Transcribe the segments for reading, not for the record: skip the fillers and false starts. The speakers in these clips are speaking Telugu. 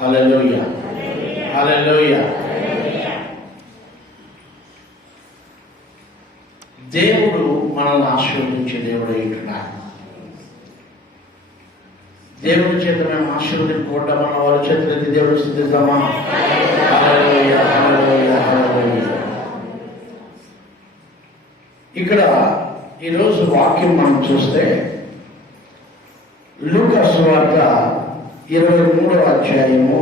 హల్లెలూయా, హల్లెలూయా. దేవుడు మనల్ని ఆశీర్వదించే దేవుడు ఉంటున్నాడు. దేవుని చేత మేము ఆశీర్వదించుకుంటామన్న వారి చేతులెత్తి దేవుడు స్తుతిద్దామా? హల్లెలూయా, హల్లెలూయా, హల్లెలూయా. ఇక్కడ ఈరోజు వాక్యం మనం చూస్తే లూకా సువార్త 23వ అధ్యాయము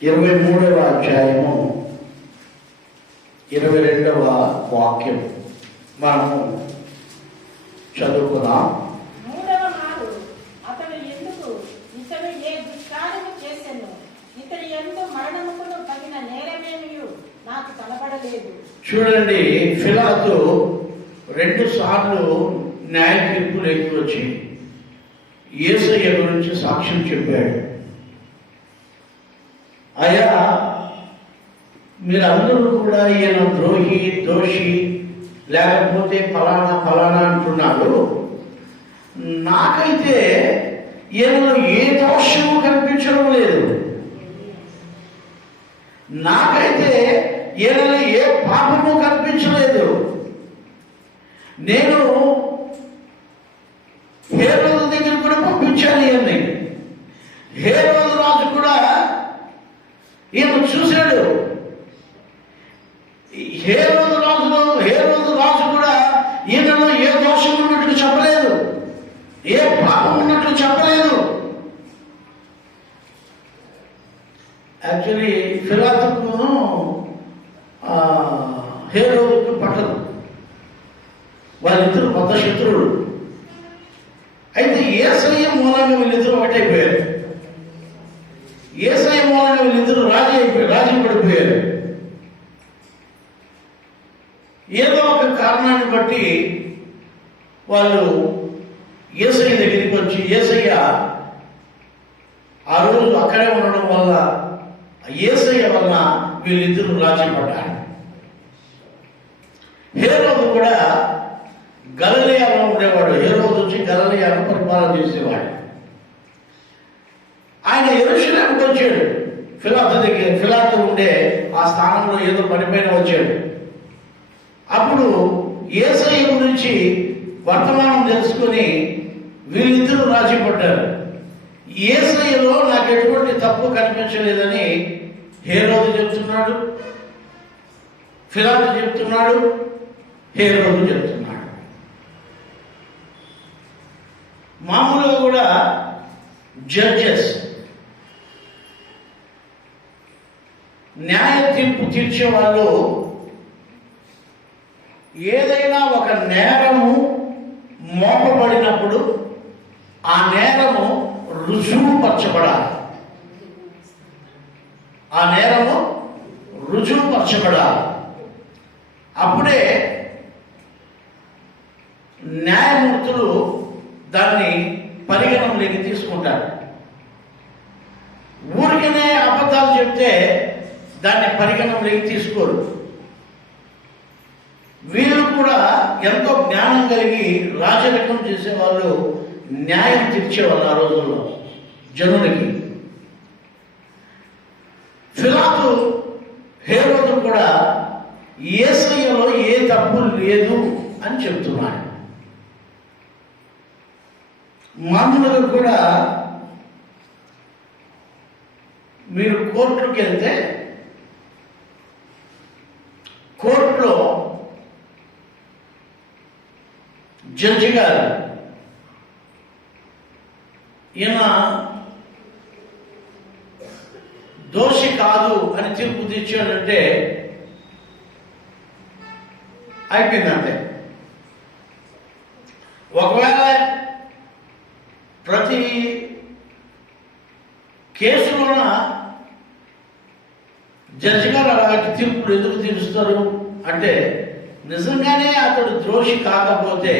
22వ వాక్యం మనము చదువుకున్నాం. చూడండి, పిలాతు 2 సార్లు న్యాయ తీర్పులోకి వచ్చి యేసయ్య గురించి సాక్ష్యం చెప్పాడు. అయ్యా, మీరందరూ కూడా ఈయన ద్రోహి, దోషి, లేకపోతే ఫలానా ఫలానా అంటున్నారు. నాకైతే ఈయనలో ఏ దోషము కనిపించడం లేదు. నాకైతే ఈయనలో ఏ పాపము కనిపించలేదు. నేను హేరోదు దగ్గర కూడా పంపించాను ఈయన్ని. హేరోదు రాజు కూడా ఈయన చూశాడు. హేరోదు రాజు కూడా ఈయనలో ఏ దోషం ఉన్నట్లు చెప్పలేదు, ఏ పాపం ఉన్నట్లు చెప్పలేదు. యాక్చువల్లీ పిలాతుకును హేరోదుకు పట్టదు. వాళ్ళిద్దరు కొత్త శత్రువులు. అయితే యేసయ్య మూలంగా వీళ్ళిద్దరూ ఒకటైపోయారు. యేసయ్య మూలంగా వీళ్ళిద్దరూ రాజీ పడిపోయారు. ఏదో ఒక కారణాన్ని బట్టి వాళ్ళు యేసయ్య దగ్గరికి వచ్చి, యేసయ్య ఆ రోజు అక్కడే ఉండడం వల్ల, యేసయ్య వల్ల వీళ్ళిద్దరూ రాజీ పడ్డారు. హేరోదు కూడా గలిలయలో ఉండేవాడు. హేరోదు వచ్చి గలిలయను పరిపాలన చేసేవాడు. ఆయన యెరూషలేముకు వచ్చాడు. పిలాతు ఉండే ఆ స్థానంలో ఏదో పనిపైన వచ్చాడు. అప్పుడు యేసయ్య గురించి వర్తమానం తెలుసుకొని వీళ్ళిద్దరూ రాజీ పడ్డారు. యేసయ్యలో నాకు ఎటువంటి తప్పు కనిపించలేదని హేరోదు చెప్తున్నాడు, పిలాతు చెప్తున్నాడు, హేరోదు చెప్తున్నాడు. మామూలుగా కూడా జడ్జెస్, న్యాయ తీర్పు తీర్చే వాళ్ళు ఏదైనా ఒక నేరము మోపబడినప్పుడు ఆ నేరము రుజువుపరచబడాలి. ఆ నేరము రుజువుపరచబడాలి. అప్పుడే న్యాయమూర్తులు దాన్ని పరిగణనలోకి తీసుకుంటారు. ఊరికనే అబద్ధాలు చెప్తే దాన్ని పరిగణనలోకి తీసుకోరు. వీళ్ళు కూడా ఎంతో జ్ఞానం కలిగి రాజరికం చేసేవాళ్ళు, న్యాయం తీర్చేవాళ్ళు ఆ రోజుల్లో జనులకి. పిలాతు, హేరోదు కూడా యేసయ్యలో ఏ తప్పు లేదు అని చెప్తున్నాడు. మామూలుగా కూడా మీరు కోర్టుకి వెళ్తే కోర్టులో జడ్జి గారు ఈయన దోషి కాదు అని తీర్పు తీర్చాడంటే అయిపోయిందంటే. ఒకవేళ ప్రతి కేసులోన జడ్జి గారు అలాంటి తీర్పులు ఎందుకు తీరుస్తారు అంటే, నిజంగానే అతడు ద్రోషి కాకపోతే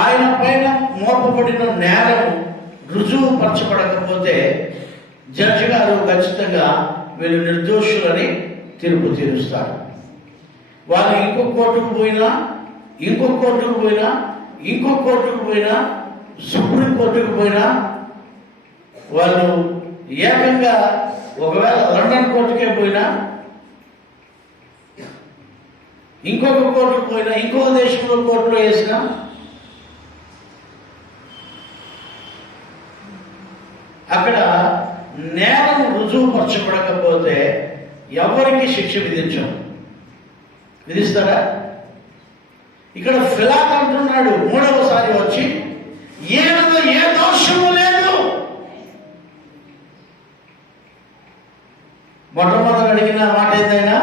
ఆయన పైన మోపబడిన నేరం రుజువుపరచబడకపోతే జడ్జి గారు ఖచ్చితంగా వీళ్ళు నిర్దోషులని తీర్పు తీరుస్తారు. వాళ్ళు ఇంకో కోర్టుకు పోయినా, సుప్రీం కోర్టుకు పోయినా వాళ్ళు ఏకంగా ఒకవేళ లండన్ కోర్టుకే పోయినా, ఇంకొక కోర్టుకు పోయినా, ఇంకొక దేశంలో కోర్టులో వేసినా అక్కడ నేరం రుజువుపరచబడకపోతే ఎవరికి శిక్ష విధిస్తారా? ఇక్కడ ఫిలాతు అంటున్నాడు మూడవసారి వచ్చి, ఈయనలో ఏ దోషము లేదు. మొట్టమొదటి అడిగిన మాట ఏదైనా,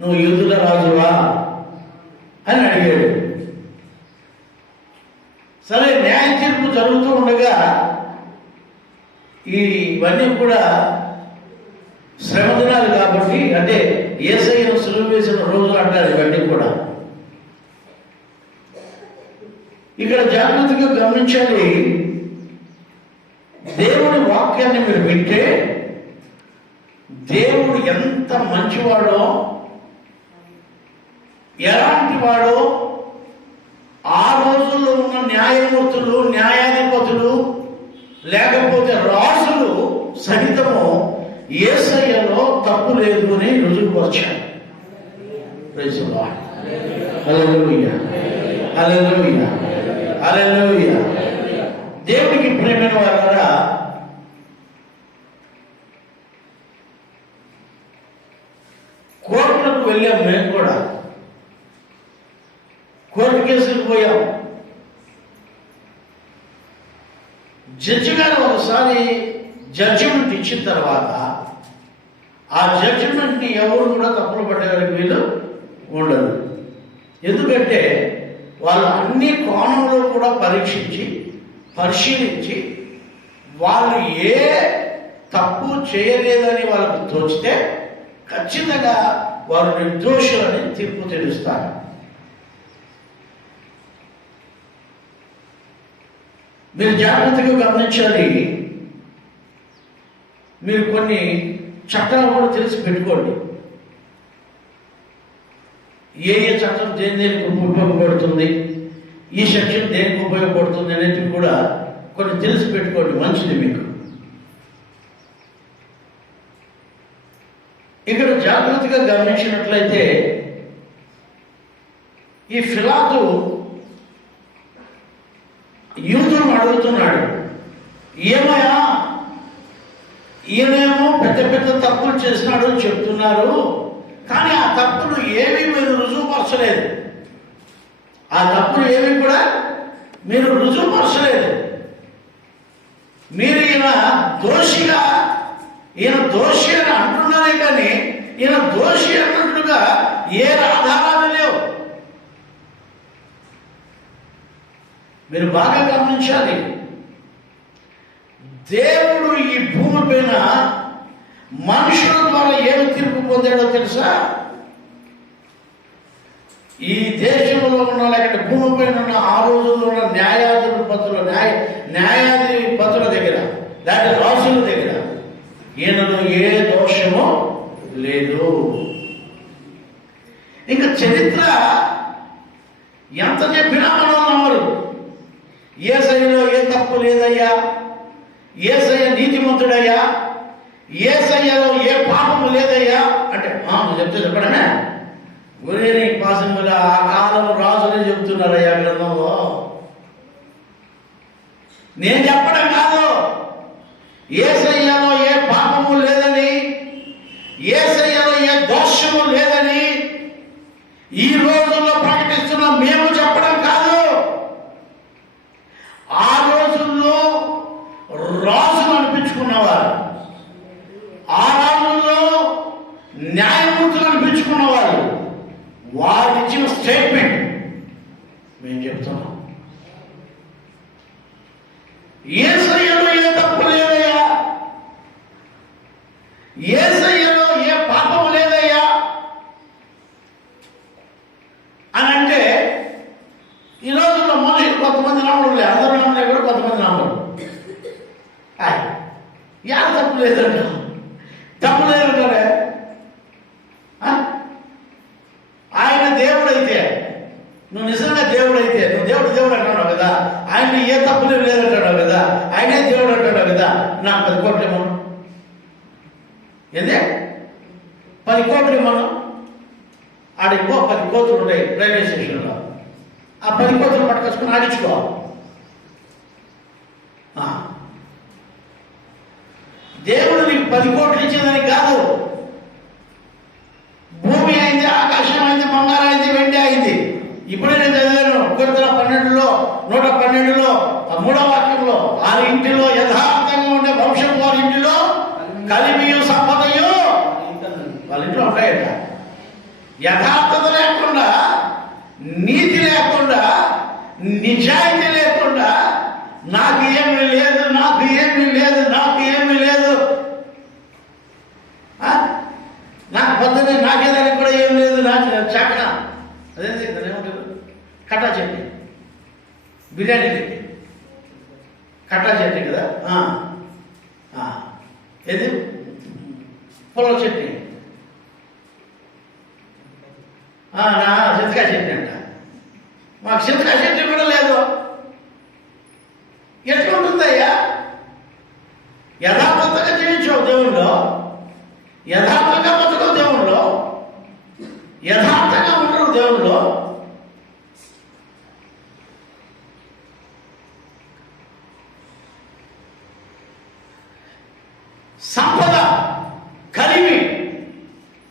నువ్వు యూదుల రాజువా అని అడిగాడు. సరే, న్యాయ తీర్పు జరుగుతూ ఉండగా ఇవన్నీ కూడా శ్రమ దినాలు కాబట్టి, అంటే యేసయ్యను సులువు వేసిన రోజులు అంటారు ఇవన్నీ కూడా. ఇక్కడ జాగ్రత్తగా గమనించాలి. దేవుడి వాక్యాన్ని మీరు వింటే దేవుడు ఎంత మంచివాడో, ఎలాంటి వాడో ఆ రోజుల్లో ఉన్న న్యాయమూర్తులు, న్యాయాధిపతులు, లేకపోతే రాజులు సహితము యేసయ్యలో తప్పు లేదు అని రుజువుపరిచారు. Praise the Lord. Hallelujah, hallelujah, hallelujah. దేవునికి ప్రియమైన వారా, కోర్టులకు వెళ్ళాం. మేము కూడా కోర్టు కేసులకు పోయాం. జడ్జి గారు ఒకసారి జడ్జిమెంట్ ఇచ్చిన తర్వాత ఆ జడ్జిమెంట్ని ఎవరు కూడా తప్పులు పట్టేవారికి వీళ్ళు ఉండరు. ఎందుకంటే వాళ్ళు అన్ని కోణంలో కూడా పరిశీలించి వాళ్ళు ఏ తప్పు చేయలేదని వాళ్ళకు తోచితే ఖచ్చితంగా వారు నిర్దోషులని తీర్పు తెలుస్తారు. మీరు జాగ్రత్తగా గమనించాలి. మీరు కొన్ని చట్టాలు కూడా తెలిసి పెట్టుకోండి. ఏ చట్టం దేనికి ఉపయోగపడుతుంది, ఈ సెక్షన్ దేనికి ఉపయోగపడుతుంది అనేది కూడా కొన్ని తెలిసి పెట్టుకోండి, మంచిది మీకు. ఇక్కడ జాగ్రత్తగా గమనించినట్లయితే ఈ ఫిలాతు యూదులను అడుగుతున్నాడు, ఏమయ్యా ఈయనేమో పెద్ద పెద్ద తప్పులు చేసినాడు చెప్తున్నారు, కానీ ఆ తప్పులు ఏమీ మీరు రుజువుపరచలేదు. ఆ తప్పులు ఏమీ కూడా మీరు రుజువుపరచలేదు. మీరు ఈయన దోషి అని అంటున్నారే కానీ ఈయన దోషి అన్నట్లుగా ఏ ఆధారాలు లేవు. మీరు బాగా గమనించాలి. దేవుడు ఈ భూమి పైన మనుషుల ద్వారా ఏమి తీర్పు పొందాడో తెలుసా? ఈ దేశంలో ఉన్న, లేకపోతే భూమి పైన ఉన్న ఆ రోజుల్లో ఉన్న న్యాయాధిపతుల దగ్గర, లేకపోతే రాజుల దగ్గర ఈయనలో ఏ దోషమో లేదు. ఇంకా చరిత్ర ఎంత చెప్పినా మనం నమ్మరు. యేసయ్యలో ఏ తప్పు లేదయ్యా, యేసయ్య నీతిమంతుడయ్యా, యేసయ్యలో ఏ పాపము లేదయ్యా అంటే నువ్వు చెప్తే చెప్పడమే గురి పాసముల ఆ కాలం రాజులే చెబుతున్నారయ్యా గ్రంథంలో. నేను చెప్పడం కాదు. యేసయ్యలో ఏ పాపము లేదని, యేసయ్యలో ఏ దోషము లేదని ఈ రోజుల్లో ప్రకటిస్తున్న మేము చెప్పడం కాదు. ఆ రోజుల్లో రాజులు అనిపించుకున్నవారు, ఆ రోజుల్లో న్యాయమూర్తులు అనిపించుకున్నవారు, వారు ఇచ్చిన స్టేట్మెంట్ మేము చెప్తున్నాం. యేసయ్యలో ఏ తప్పు లేదయ్యా, యేసయ్యలో ఏ పాపము లేదయ్యా అని అంటే ఈ రోజుల్లో మనుషులు కొంతమంది నమ్మడం లేదు. అందరూ నమ్మలే కూడా కొంతమంది నమ్మరు. యా తప్పు లేదంట, తప్పు లేదంటారే. ఆయన దేవుడైతే, నువ్వు నిజంగా దేవుడైతే, నువ్వు దేవుడు అంటున్నావు కదా, ఆయన ఏ తప్పులు లేదంటున్నావు కదా, ఆయనే దేవుడు అంటున్నావు కదా, నాకు 10 కోట్లు ఇవ్వను. ఏందే 10 కోట్లు ఇవ్వను. ఆడికో 10 కోతులు ఉంటాయి రైల్వే స్టేషన్లో. ఆ 10 కోతులు పట్టుకొచ్చుకొని ఆడించుకో. దేవుడు నీకు 10 కోట్లు ఇచ్చేదని కాదు. భూమి అయింది, ఆకాశం అయింది, బంగారం అయింది, వెండి అయింది. ఇప్పుడే నేను చదివాను కీర్తన 12లో 112లో 3వ వాక్యంలో, వారి ఇంటిలో యథార్థంగా ఉండే వంశం వారి ఇంటిలో కలిమియు సంపదయు వాళ్ళ ఇంట్లో ఉంటాయట. యథార్థత లేకుండా, నీతి లేకుండా, నిజాయితీ లేకుండా నాకు ఏమీ లేదు, నాకు ఏమీ లేదు, నాకు ఏమీ లేదు, నాకు పొద్దున్నే నాకేదానికి కూడా ఏం లేదు, నాకు చాకన అదేంటి ఏమంటారు, కట్టా చట్నీ, బిర్యానీ చట్నీ, కట్టా చట్నీ కదా, ఏది పొలం చట్నీ, నా చింతకాయ చట్నీ అంట. మాకు చింతకాయ చట్నీ కూడా లేదు. ఎట్లా ఉంటుందయ్యా? యథార్థంగా జీవించావు దేవుళ్ళు, యథార్థంగా బతుకు దేవుళ్ళు, యథార్థంగా ఉండరు దేవుళ్ళు. సంపద కలిమి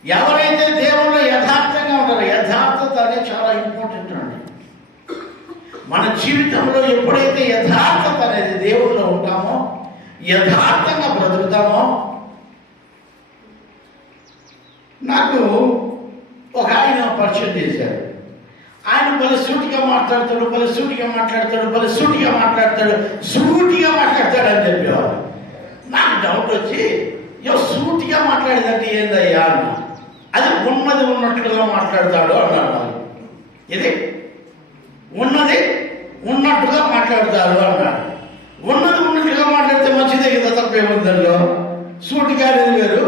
ఎవరైతే దేవుళ్ళు యథార్థంగా ఉంటారో, యథార్థత అనేది చాలా ఇంపార్టెంట్ అండి. మన జీవితంలో ఎప్పుడైతే యథార్థత అనేది దేవుడిలో ఉంటామో, యథార్థంగా బ్రతుకుతామో. నాకు ఒక ఆయన పరిచయం చేశారు. ఆయన భలే సూటిగా మాట్లాడతాడు, భలే సూటిగా మాట్లాడతాడు, భలే సూటిగా మాట్లాడతాడు, సూటిగా మాట్లాడతాడు అని చెప్పేవాడు. నాకు డౌట్ వచ్చి, సూటిగా మాట్లాడేదంటే ఏందయ్యా అన్న. అది ఉన్నది ఉన్నట్లుగా మాట్లాడతాడు అన్నాడు. ఇది ఉన్నది ఉన్నట్టుగా మాట్లాడతాడు అన్నాడు. ఉన్నది ఉన్నట్టుగా మాట్లాడితే మంచిదే కదా, తప్పేముందల్లో. సూటిగా అనేది వేరు.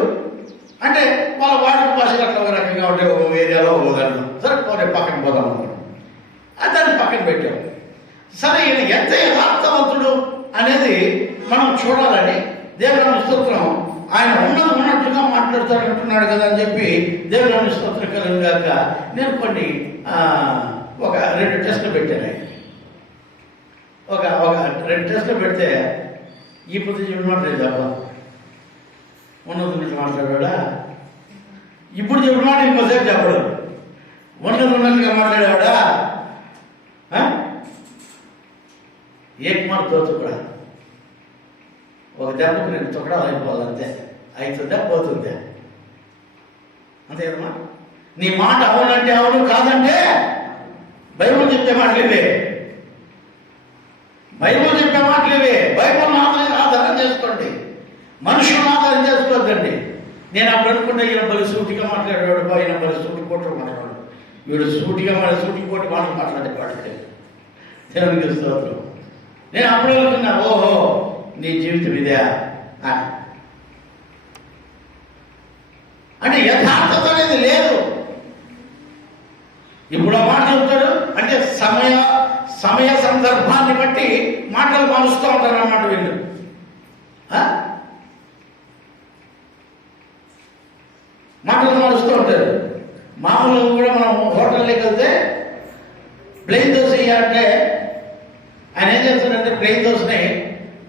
అంటే వాళ్ళ వాడుక భాషలు అట్లా ఒక రకంగా ఉంటే ఒక ఏరియాలో పోదాను, సరే పోతే పక్కన పోదాం అన్నాడు. దాన్ని పక్కన పెట్టాం. సరే ఈయన ఎంత యథార్థవంతుడు అనేది మనం చూడాలని దేవుని స్తోత్రం. ఆయన ఉన్నది ఉన్నట్టుగా మాట్లాడతాడంటున్నాడు కదా అని చెప్పి దేవుని స్తోత్రం కలిగాక నేను కొన్ని ఒక 2 టెస్టులు పెట్టాను. ఒక 2 టెస్టులు పెడితే ఈ పొద్దు చెప్పినట్లేదు తప్ప ఉన్నది ఉన్నట్టు మాట్లాడాడా, ఇప్పుడు చెప్పిన మాట ఇంకోసేపు చెప్పడు, ఉన్నది ఉన్నట్టుగా మాట్లాడేవాడా, ఏకమార్ తోచు కూడా ఒక దెబ్బకు నేను తొక్కడా అయిపోవాలంతే. అవుతుందా పోతుందా అంతే కదమ్మా. నీ మాట అవునంటే అవును, కాదంటే బైబుల్ చెప్పే మాటలేవే, బైబుల్ చెప్పే మాటలేవే. బైబుల్ ఆధారం చేసుకోండి, మనుషులను ఆధారం చేసుకోవద్దండి. నేను అప్పుడు అనుకుంటే ఈయన బలి సూటిగా మాట్లాడేవాడు, ఈయన బలి సూటి కోట్లు మాట్లాడాడు, వీడు సూటిగా సూటి కోటి మాటలు మాట్లాడేవాడు. దేవునికి స్తోత్రం. నేను అప్పుడు అనుకున్నా, ఓహో నీ జీవితం ఇదే అంటే యథార్థత అనేది లేదు. ఇప్పుడు మాట చెప్తాడు అంటే సమయ సందర్భాన్ని బట్టి మాటలు మారుస్తూ ఉంటారు అన్నమాట వీళ్ళు. మాటలు మారుస్తూ ఉంటారు. మామూలుగా కూడా మనం హోటల్లోకి వెళ్తే ప్లెయిన్ దోశ ఇవ్వాలంటే ఆయన ఏం చేస్తాడంటే ప్లెయిన్ దోశని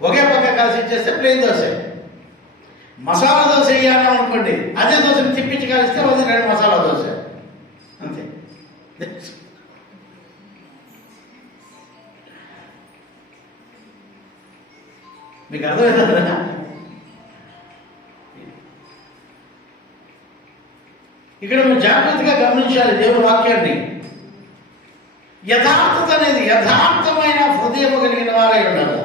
ఒకే పక్క కాల్సి ఇచ్చేస్తే ప్లెయిన్ దోశ. మసాలా దోశ వేయాలని అనుకోండి, అదే దోశని తిప్పించి కలిస్తే అది 2 మసాలా దోశ అంతే. మీకు అర్థమైందా? ఇక్కడ మీరు జాగ్రత్తగా గమనించాలి దేవుని వాక్యాన్ని. యథార్థత అనేది యథార్థమైన హృదయం కలిగిన వారై ఉండాలి.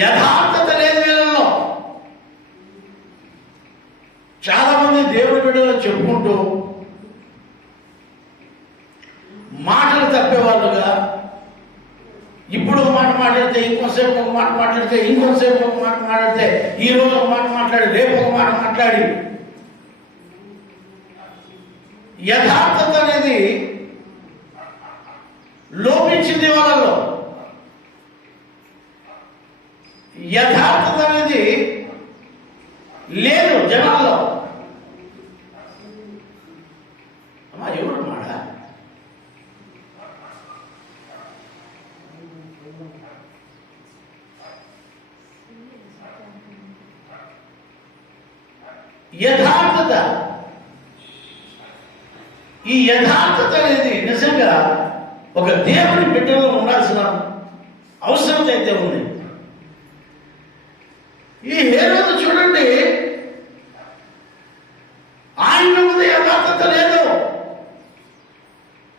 యథార్థత లేదు వీళ్ళలో. చాలా మంది దేవుడి బిడ్డలు చెప్పుకుంటూ మాటలు తప్పేవాళ్ళుగా, ఇప్పుడు ఒక మాట మాట్లాడితే ఇంకోసేపు ఒక మాట మాట్లాడితే ఇంకోసేపు ఒక మాట మాట్లాడితే ఈ రోజు ఒక మాట మాట్లాడి రేపు ఒక మాట మాట్లాడి యథార్థత అనేది లోపించింది వాళ్ళలో. యథార్థత అనేది లేదు జనాల్లో. అమ్మా ఎవరు మాట యథార్థత, ఈ యథార్థత అనేది నిజంగా ఒక దేవుని బిడ్డలో ఉండాల్సిన అవసరం అయితే ఉంది. ఈ హేరోదు చూడండి, ఆయన మీద యథార్థత లేదు.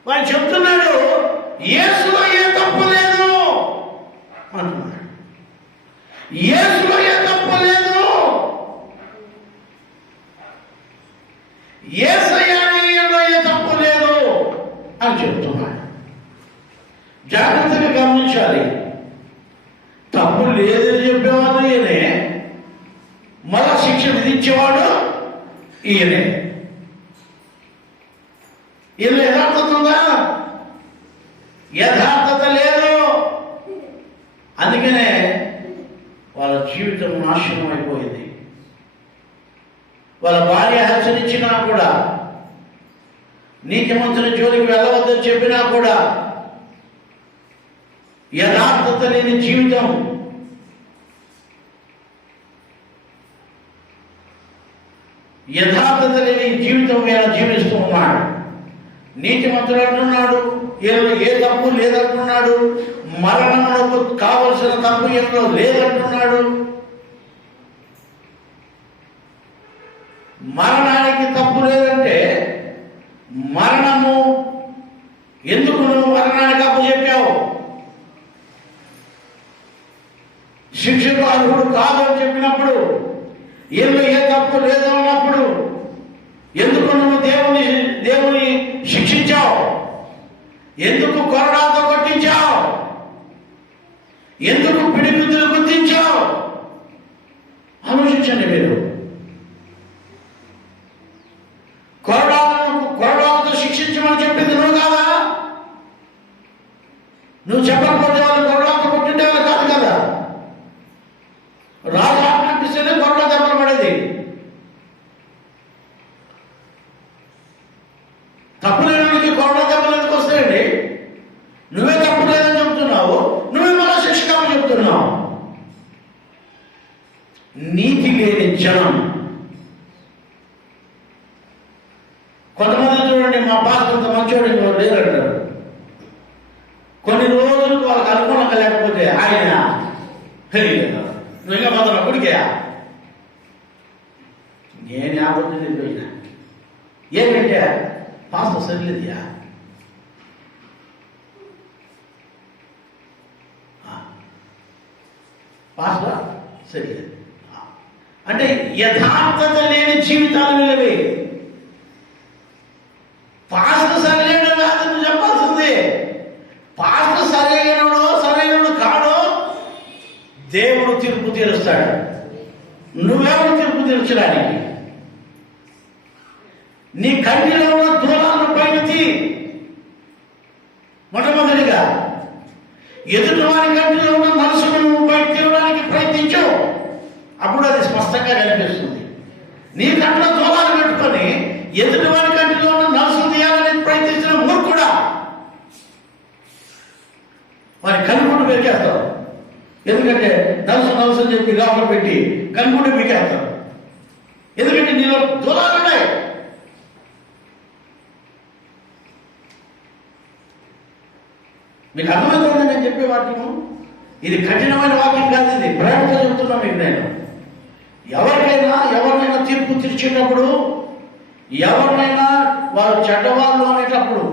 వాడు చెప్తున్నాడు యేసులో ఏ తప్పు లేదు అంటున్నాడు. యేసులో ఏ తప్పు లేదు, యేసయ్యలో ఏ తప్పు లేదు అని చెప్తున్నాడు. జాగ్రత్తగా గమనించాలి. తప్పు లేదని చెప్పేవాడు ఈయనే, మళ్ళా శిక్ష విధించేవాడు ఈయనే. ఈయన యథార్థత ఉందా? యథార్థత లేదు. అందుకనే వాళ్ళ జీవితం నాశనం అయిపోయింది. వాళ్ళ భార్య హెచ్చరించినా కూడా, నీతిమంతుని జోలికి వెళ్ళవద్దని చెప్పినా కూడా, యథార్థత లేని జీవితం, యథార్థత లేని జీవితం వేళ జీవిస్తూ ఉన్నాడు. నీతిమంతుడు అంటున్నాడు ఈయనలో ఏ తప్పు లేదంటున్నాడు. మరణమునకు కావలసిన తప్పు ఈయనలో లేదంటున్నాడు. మరణానికి తప్పు లేదంటే మరణము ఎందుకు నువ్వు మరణానికి అప్పు చెప్పావు? శిక్షకు అర్హుడు కాదు అని చెప్పినప్పుడు, ఏమో ఏ తప్పు లేదు అన్నప్పుడు ఎందుకు నువ్వు దేవుని శిక్షించావు? ఎందుకు కొరడాతో కొట్టించావు? ఎందుకు పిడిగుద్దులు గుర్తించావు? ఆలోచించండి మీరు. కొరడాలతో శిక్షించమని చెప్పింది నువ్వు కాదా? నువ్వు చెప్పకపోతే వాళ్ళు కొరడాతో కొట్టిండే వాళ్ళు కాదు కదా. రాజు ఆజ్ఞాపిస్తేనే కొరడా దెబ్బలు పడేది. తప్పు లేనికి కొరడా దెబ్బలు ఎందుకు వస్తాయండి? నువ్వే తప్పు లేదని చెప్తున్నావు, నువ్వే మళ్ళా శిక్షకాలు చెప్తున్నావు. నీతి లేని జనం. కొంతమంది చూడండి, మా పాస్టర్ అంత మంచోడు ఇంకోటి లేదంటారు. కొన్ని రోజులకు వాళ్ళకి అనుకూలంగా లేకపోతే ఆయన నువ్వు ఇంకా మాత్రం కొడుకేయా, నేను ఆపత్తి చెప్పిన ఏమంటే పాస్టర్ సరిలేదుయా, పాస్టర్ సరిలేదు అంటే యథార్థత లేని జీవితాలు విలువే. పాస్టర్ సరైన కాదు నువ్వు చెప్పాల్సిందే. పాస్టర్ సరైనడు కాడో దేవుడు తీర్పు తీరుస్తాడు. నువ్వెవరు తీర్పు తీర్చడానికి? నీ కంటిలో ఉన్న దూరాలను పైకి మొట్టమొదటిగా ఎదుటివారి కంటిలో ఉన్న మనసును నువ్వు బయట తీయడానికి ప్రయత్నించు. అప్పుడు అది స్పష్టంగా కనిపిస్తుంది. నీ కంట్లో దూరాలు పెట్టుకొని ఎదుటివారి కంటిలో ఉన్న నలుసు తీయాలని ప్రయత్నించిన మూర్ఖుడా, వారి కనుగుడు పెరికేస్తావు. ఎందుకంటే నలుసు అని చెప్పి లోపల పెట్టి కనుగుడు పీకేస్తావు. ఎందుకంటే నీలో దూరాలు ఉన్నాయి. మీకు అర్థమవుతుంది నేను చెప్పే వాక్యము. ఇది కఠినమైన వాక్యం కాదు, ఇది ప్రేమతో చెప్తున్నా మీకు. నేను ఎవరినైనా తీర్పు తీర్చేటప్పుడు, ఎవరినైనా వారు చెడ్డవాళ్ళు అనేటప్పుడు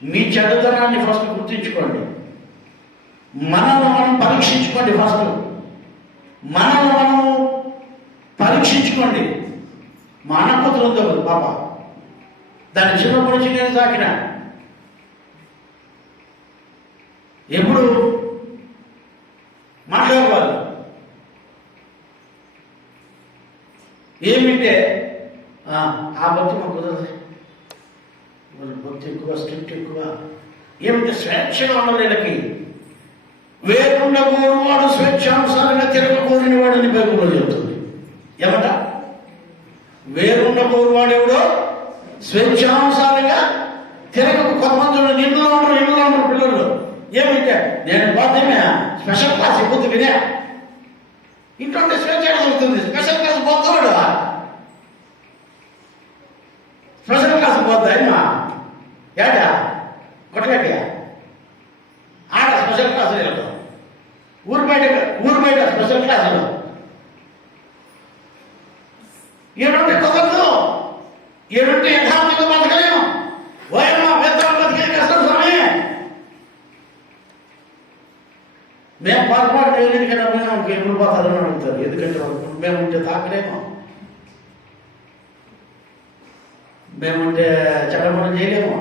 మీ చెడ్డతనాన్ని ఫస్ట్ గుర్తించుకోండి. మనల్ని మనం పరీక్షించుకోండి. ఫస్ట్ మనల్ని మనము పరీక్షించుకోండి. మా అన్నపత్రం ఉందో పాప, దాన్ని చిన్నప్పటి నుంచి నేను తాకిన. ఎప్పుడు మాట్లాడేవాళ్ళు ఏమింటే ఆ భక్తి మాకు కుదరదు, వాళ్ళ భక్తి ఎక్కువ, స్ట్రిక్ట్ ఎక్కువ. ఏమిటంటే స్వేచ్ఛగా ఉన్న వీళ్ళకి వేరుండగోరు వాడు స్వేచ్ఛానుసారంగా తిరగకూడని వాడని బైబిల్లో చెబుతుంది. ఏమంట? వేరుండగోరు వాడు ఎవడో స్వేచ్ఛానుసారంగా తిరగకు. కొంతమంది ఇంట్లో ఉండరు పిల్లలు. ఏమంటే నేను పోతే స్పెషల్ క్లాస్ ఇవ్వద్దు వినే ఇంట్లో స్వేచ్ఛ దొరుకుతుంది. స్పెషల్ క్లాస్ పోతాడు. స్పెషల్ క్లాస్ పోద్దా అమ్మా ఏటా కొట్టగట్టిగా ఆడ స్పెషల్ క్లాసులు వెళ్తాం. ఊరు బయట స్పెషల్ క్లాసులు ఏమంటే కుదరదు. ఏమంటే యథార్థంగా బతకలేము. ఓయమ్మా పెద్దవాళ్ళు బతికే కష్టం సమయమే. మేము పొరపాటు ఎందుకైనా పోయినా ఎప్పుడు పోతారని అడుగుతారు. ఎందుకంటే మేముంటే తాకలేము, మేముంటే చట్టమని చేయలేము.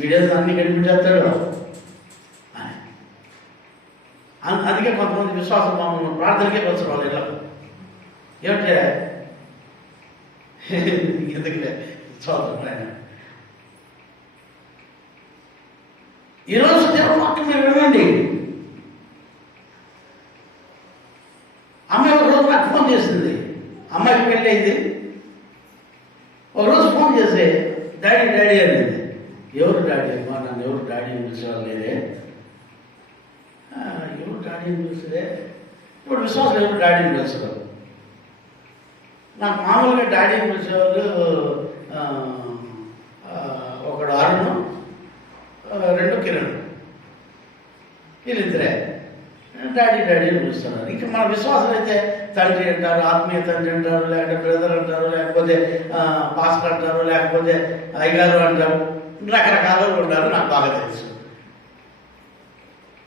వీడియోస్ అన్ని కనిపించేస్తాడు. అందుకే కొంతమంది విశ్వాసం మామూలు ప్రార్థనకే వచ్చారు వాళ్ళు ఇలా. ఏమంటే ఎందుకంటే చదువు ఆయన ఈరోజు దేవుడు వాక్యం మీరు వినండి. అమ్మాయి ఒకరోజు నాకు ఫోన్ చేసింది. అమ్మాయికి పెళ్ళి అయింది. ఒకరోజు ఫోన్ చేసి డాడీ అనేది. ఎవరు డాడీ అమ్మా? నన్ను ఎవరు డాడీ అని పిలిచేవాళ్ళు లేదే. ఎవరు డాడీ అని పిలిచిదే? ఇప్పుడు విశ్వాసం ఎవరు డాడీ అని పిలుస్తారు. నాకు మామూలుగా డాడీ అని పిలిచేవాళ్ళు ఒకడు అరుణ్, రెండు కిరణ్, వీళ్ళిద్దరే డాడీ అని పిలుస్తున్నారు. ఇంకా మన విశ్వాసం అయితే తండ్రి అంటారు, ఆత్మీయ తండ్రి అంటారు, లేకపోతే బ్రదర్ అంటారు, లేకపోతే పాస్టర్ అంటారు, లేకపోతే అయ్యగారు అంటారు. రకరకాల ఉంటారు. నాకు బాగా తెలుసు.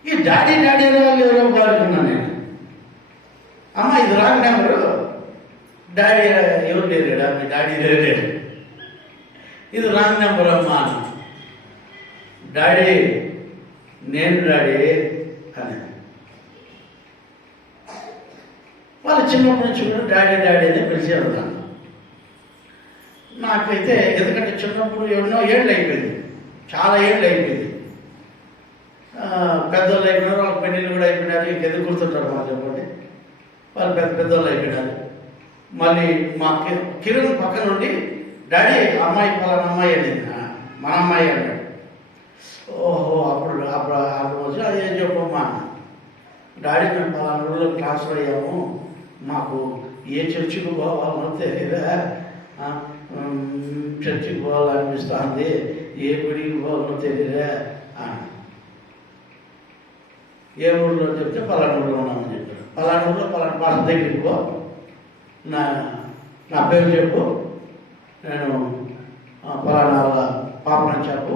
ఈ డాడీ అనే వాళ్ళు ఎవరో బాగున్నాను నేను. అమ్మ ఇది రాంగ్ నెంబరు, డాడీ ఎవరు లేరా, మీ డాడీ లేరే, ఇది రాంగ్ నెంబర్ అమ్మా. డాడీ నేను డాడీ అని వాళ్ళు చిన్నప్పటి నుంచి కూడా డాడీ అని పిలిచేవాళ్ళు. నాకైతే ఎందుకంటే చిన్నప్పుడు ఎన్నో ఏళ్ళు అయిపోయింది, చాలా ఏళ్ళు అయిపోయింది. పెద్దోళ్ళు అయిపోయినారు, వాళ్ళ పెళ్ళిళ్ళు కూడా అయిపోయినారు. ఇంకెందుకు గుర్తుంటారు మాకు చెప్పండి. వాళ్ళు పెద్దోళ్ళు అయిపోయినారు. మళ్ళీ మా కిరణ్ పక్క నుండి డాడీ అమ్మాయి పలానా అమ్మాయి అనేది మన అమ్మాయి అన్నాడు. ఓహో అప్పుడు వచ్చి అదే చెప్పమ్మా అన్న. డాడీ మేము పలానా రోజుల్లో ట్రాన్స్ఫర్ అయ్యాము, మాకు ఏ చర్చికి పోవాలో తెలియదా, చర్చికి పోవాలనిపిస్తుంది, ఏ గుడికి పోవాలో తెలియదా అని. ఏ ఊళ్ళో చెప్తే పలానా ఊళ్ళో ఉన్నామని చెప్పారు. పలానా ఊళ్ళో పలానా పాట దగ్గరికి పో, నా పేరు చెప్పు, నేను పలానా పాపని చెప్పు,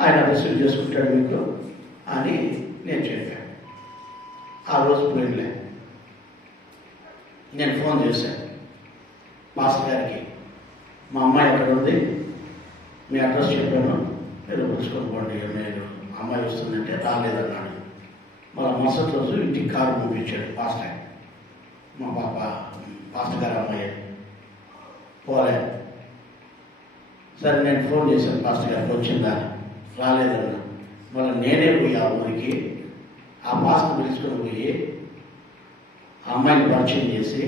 ఆయన రిసీవ్ చేసుకుంటాడు మీకు అని నేను చెప్పాను. ఆ రోజు వెళ్ళే నేను ఫోన్ చేశాను మాస్టర్ గారికి. మా అమ్మాయి ఎక్కడ ఉంది, మీ అడ్రస్ చెప్పాను, మీరు పిలుచుకొని పోండి. మీరు అమ్మాయి వస్తుందంటే రాలేదన్నాడు. మళ్ళీ మరుసటి రోజు ఇంటికి కారు పంపించాడు పాస్టర్. మా పాప పాస్టర్ గారు అమ్మాయి పోలే. సరే నేను ఫోన్ చేశాను పాస్టర్ గారికి, వచ్చిందా, రాలేదన్నా. మళ్ళీ నేనే పోయి ఆ ఊరికి ఆ పాస్టర్ పిలుచుకొని పోయి ఆ అమ్మాయిని పరిచయం చేసి,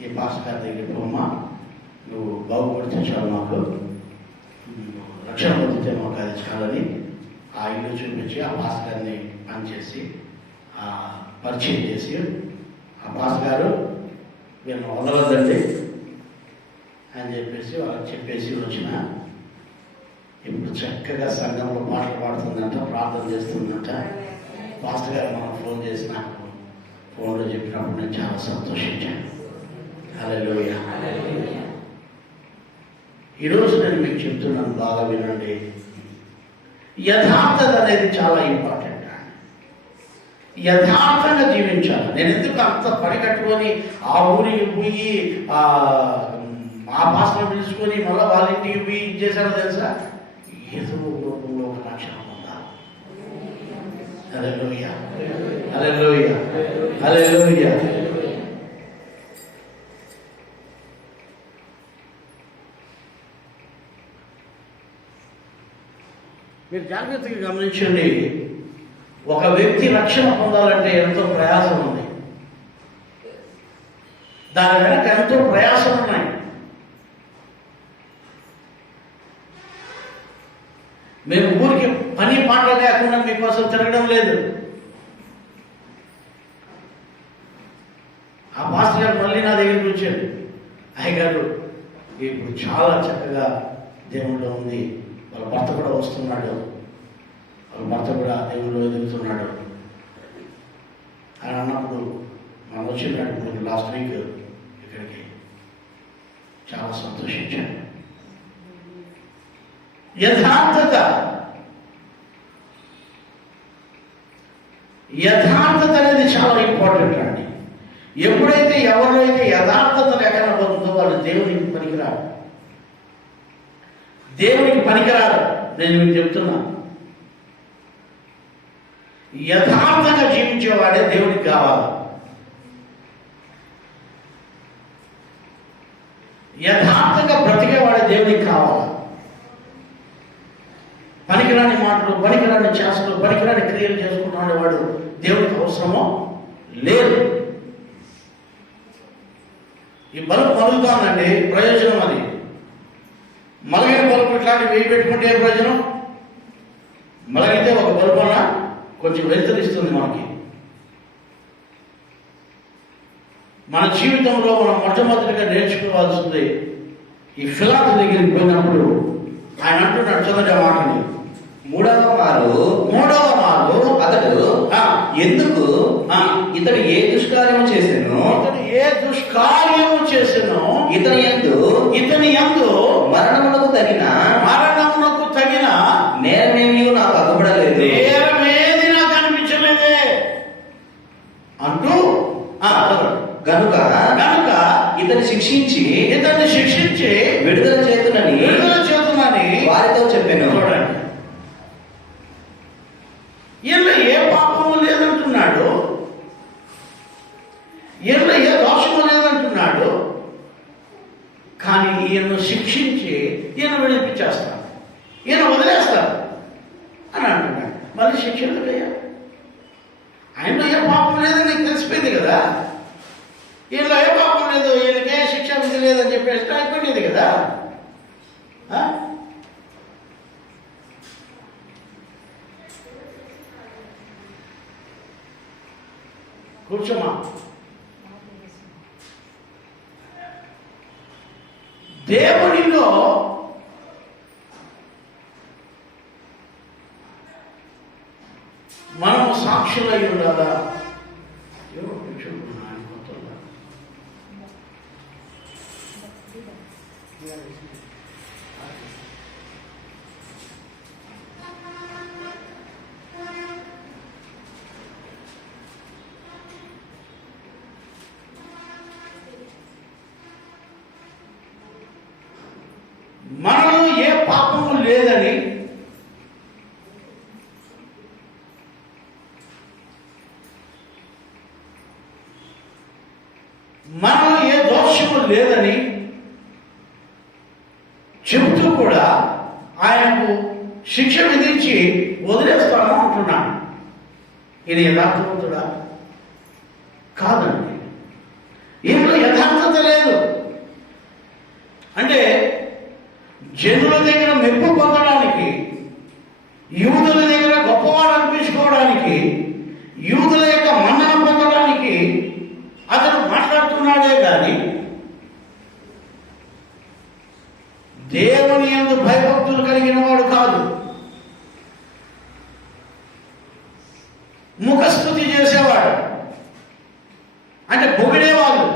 ఈ పాస్టర్ గారి దగ్గరికి పోమ్మా, నువ్వు బాగుపడితే చాలు, మాకు రక్షణ పొందితే మాకు అది చాలని ఆ ఇల్లు చూపించి ఆ పాస్టర్ గారిని పనిచేసి పరిచయం చేసి, ఆ పాస్టర్ గారు వీళ్ళని వదలొద్దండి అని చెప్పేసి వాళ్ళకి చెప్పేసి వచ్చిన. ఇప్పుడు చక్కగా సంఘంలో పాటలు పాడుతుందంట, ప్రార్థన చేస్తుందంట. పాస్టర్ గారు మనం ఫోన్ చేసి నాకు ఫోన్లో చెప్పినప్పుడు నేను చాలా సంతోషించాను. హల్లెలూయా. ఈరోజు నేను మీకు చెప్తున్నాను, బాగా వినండి. యథార్థత అనేది చాలా ఇంపార్టెంట్. యథార్థంగా జీవించాలి. నేను ఎందుకు అంత పనికట్టుకొని ఆ ఊరికి పోయి ఆ పాస్టర్ని పిలుచుకొని మళ్ళీ వాళ్ళ ఇంటికి పోయి ఇచ్చేసారో తెలుసా? ఏదో రూపంలో ఒక రక్షణ పొందాలి. హల్లెలూయా, హల్లెలూయా, హల్లెలూయా. మీరు జాగ్రత్తగా గమనించండి. ఒక వ్యక్తి రక్షణ పొందాలంటే ఎంతో ప్రయాసం ఉంది, దాని వెనక ఎంతో ప్రయాసం ఉన్నాయి. మేము ఊరికి పని పాట లేకుండా మీకోసం తిరగడం లేదు. ఆ పాస్టర్ గారు మళ్ళీ నా దగ్గరికి వచ్చాడు. అయ్యగారు ఇప్పుడు చాలా చక్కగా దేవుడిలో ఉంది, వాళ్ళ భర్త కూడా వస్తున్నాడు, వాళ్ళ భర్త కూడా దేవుడిలో ఎదుగుతున్నాడు అని అన్నప్పుడు మనం వచ్చినాడు లాస్ట్ వీక్ ఇక్కడికి. చాలా సంతోషించాను. యథార్థత అనేది చాలా ఇంపార్టెంట్ అండి. ఎప్పుడైతే ఎవరిలో అయితే యథార్థత లేకుండా పోతుందో వాళ్ళు దేవునికి పనికిరారు. దేవునికి పనికిరారు. నేను మీకు చెప్తున్నా, యథార్థంగా జీవించేవాడే దేవునికి కావాలి. యథార్థంగా బ్రతికేవాడే దేవునికి కావాలి. పనికిరాని మాటలు, పనికిరాని చేష్టలు, పనికిరాని క్రియలు చేసుకుంటున్నాడు వాడు దేవునికి అవసరమో లేదు. ఈ బల్బు మలుగుతోందండి, ప్రయోజనం అది. మలగిన బల్బు ఇట్లాంటివి వేయి పెట్టుకుంటే ఏం ప్రయోజనం? మలగితే ఒక బల్బు అన్న కొంచెం వెలుతురిస్తుంది మనకి. మన జీవితంలో మనం మొట్టమొదటిగా నేర్చుకోవాల్సింది ఈ ఫిలాతు దగ్గరికి పోయినప్పుడు ఆయన అంటున్నాడు, చదవే మాటని. మూడవ మారు అతడు ఎందుకు ఇతడు ఏ దుష్కార్యము చేసెను ఇతని యందు మరణమునకు తగిన నేరమేమీ నాకు అగపడలేదు, నేరమేది నాకు అనిపించలేదే అంటూ గనుక ఇతన్ని శిక్షించి విడుదల చేతునని వారితో చెప్పాను. చూడండి, ఈయన ఏ పాపము లేదంటున్నాడు, ఈయన ఏ దోషము లేదంటున్నాడు, కానీ ఈయన్ను శిక్షించి ఈయన విడిపించేస్తాడు, ఈయన వదిలేస్తాడు అని అంటున్నాడు. మళ్ళీ శిక్ష ఎందుకయ్యా? ఆయనలో ఏ పాపం లేదని నీకు తెలిసిపోయింది కదా. ఈయనలో ఏ పాపం లేదు, ఈయనకే శిక్ష విధి లేదని చెప్పేసి అయిపోయింది కదా. కూర్చోమా. దేవునిలో మనం సాక్షులై ఉండాలా? మనలో ఏ పాపము లేదని మనలో ఏ దోషము లేదని చెబుతూ కూడా ఆయనకు శిక్ష విధించి వదిలేస్తాను అంటున్నాడు. ఇది యథార్థవంతుడా? కాదండి. ఇందులో యథార్థత లేదు. అంటే జనుల దగ్గర మెప్పు పొందడానికి, యూదుల దగ్గర గొప్పవాడు అనిపించుకోవడానికి, యూదుల యొక్క మన్నన పొందడానికి అతను మాట్లాడుతున్నాడే కానీ దేవుని యందు భయభక్తులు కలిగిన వాడు కాదు. ముఖస్తుతి చేసేవాడు అంటే పొగిడేవాడు,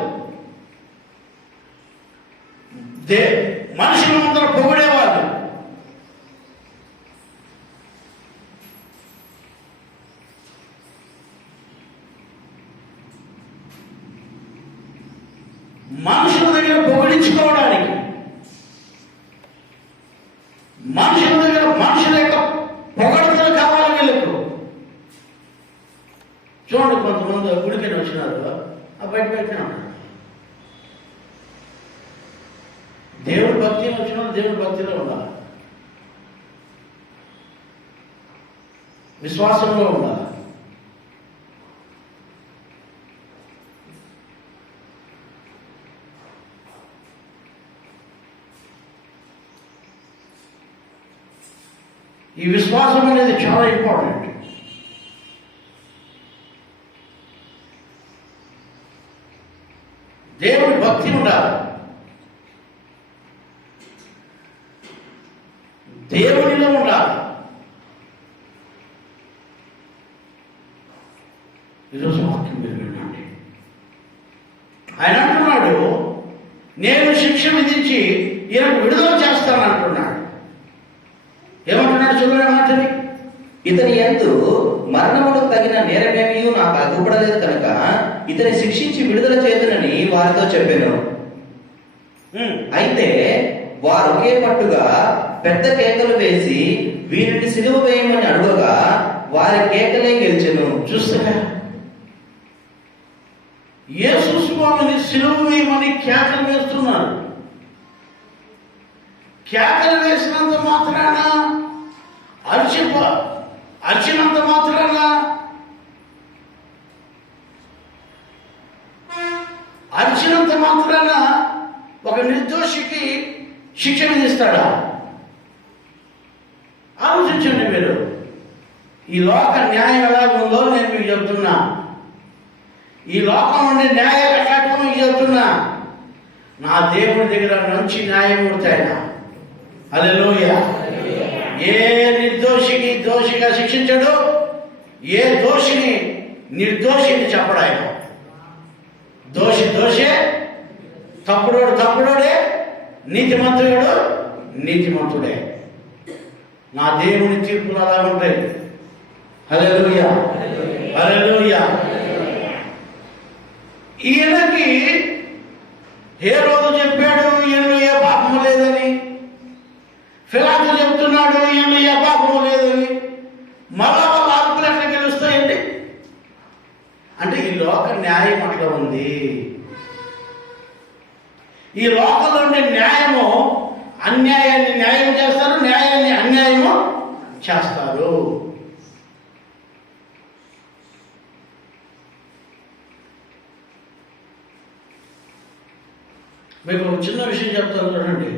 మనుషుల ముందర పొగిడేవాడు. మనుషుల దగ్గర పొగిడించుకోవడానికి, మనుషుల దగ్గర మనుషుల యొక్క పొగడతలు కావాలి వీళ్ళకు. చూడండి, కొంతమంది గుడికని వచ్చినారు, బయట ఉన్నాడు. దేవుడి భక్తిలో వచ్చిన దేవుడి భక్తిలో ఉండాలి, విశ్వాసంలో ఉండాలి. ఈ విశ్వాసం అనేది చాలా ఇంపార్టెంట్. దేవుని భక్తి ఉండాలి, దేవునిలో ఉండాలి. ఈరోజు వాక్యం మీరు వినండి. ఆయన అంటున్నాడు, నేను శిక్ష విధించి ఈయనకు విడుదల చేస్తాను అంటున్నాడు. ఏమంటున్నాడు చూడండి ఆ మాటని. ఇతని యందు మరణములకు తగిన నేరమేమీ నాకు అగ్గుపడలేదు కనుక ఇతని శిక్షించి విడుదల చేతునని వారితో చెప్పాను. అయితే వారు ఒకే పట్టుగా పెద్ద కేకలు వేసి వీరిని సిలువ వేయమని అడుగగా వారి కేకలే గెలిచెను. చూస్తారా, యేసు స్వామిని సిలువ వేయమని కేకలు వేస్తున్నారు. కేకలు వేసినంత మాత్రాన, అరిచినంత మాత్రాన ఒక నిర్దోషికి శిక్ష విధిస్తాడా? ఆలోచించండి మీరు. ఈ లోక న్యాయం ఎలా ఉందో నేను మీకు చెప్తున్నా. ఈ లోకం నుండి న్యాయ కట్టడం మీకు చెప్తున్నా. నా దేవుడి దగ్గర మంచి న్యాయమూర్తి ఆయన. హల్లెలూయా. ఏ నిర్దోషిని దోషిగా శిక్షించడు, ఏ దోషిని నిర్దోషిని చెప్పడు ఆయన. దోషి దోషే, తప్పుడోడు తప్పుడోడే, నీతిమంతుడు నీతిమంతుడే. నా దేవుని తీర్పులు అలా ఉంటాయి. హల్లెలూయా, హల్లెలూయా. ఈయనకి హేరోదు చెప్పాడు ఈయనలో ఏ పాపము లేదని, ఫిలాతు చెప్తున్నాడు ఈయనలో ఏ పాపము లేదని. మరలా పాపములు ఎట్లా గెలుస్తాయండి? అంటే ఈ లోక న్యాయం అట్లా ఉంది. ఈ లోకంలో ఉండే న్యాయము అన్యాయాన్ని న్యాయం చేస్తారు, న్యాయాన్ని అన్యాయము చేస్తారు. మీకు ఒక చిన్న విషయం చెప్తాను చూడండి.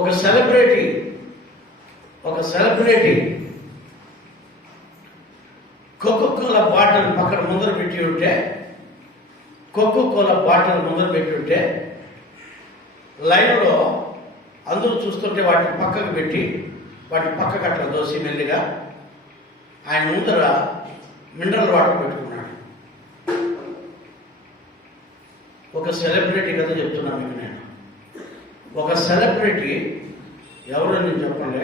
ఒక సెలబ్రిటీ కోకోకోలా బాటిల్ పక్కన ముందర పెట్టి ఉంటే, కోకోకోలా బాటిల్ ముందర పెట్టి ఉంటే లైన్లో అందరూ చూస్తుంటే వాటిని పక్కకు పెట్టి వాటిని పక్కకు అట్లా దోసి మెల్లిగా ఆయన ముందర మినరల్ వాటర్ పెట్టుకున్నాడు. ఒక సెలబ్రిటీ కథ చెప్తున్నాను మీకు నేను. ఒక సెలబ్రిటీ ఎవరో నేను చెప్పండి,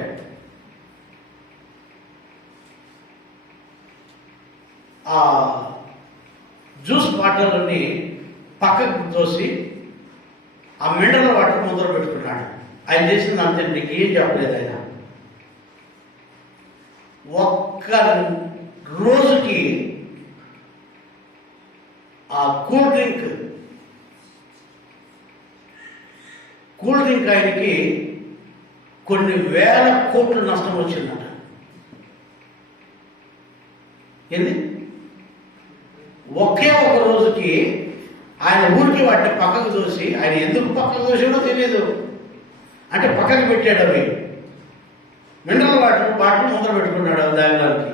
ఆ జ్యూస్ బాటిల్ని పక్కకు తోసి ఆ మినరల్ వాటర్ ముందర పెట్టుకున్నాడు. ఆయన చేసింది అంతే, నీకు ఏం చెప్పలేదు ఆయన. ఒక్క రోజుకి ఆ కూల్ డ్రింక్ ఆయనకి కొన్ని వేల కోట్లు నష్టం వచ్చిందట. ఏంది? ఒకే ఒక రోజుకి ఆయన ఊరికి వాటిని పక్కకు తోసి, ఆయన ఎందుకు పక్కకు తోసాడో తెలియదు, అంటే పక్కకు పెట్టాడు. అవి మినరల్ వాటర్ బాటిల్ ముందర పెట్టుకున్నాడు దాగడానికి.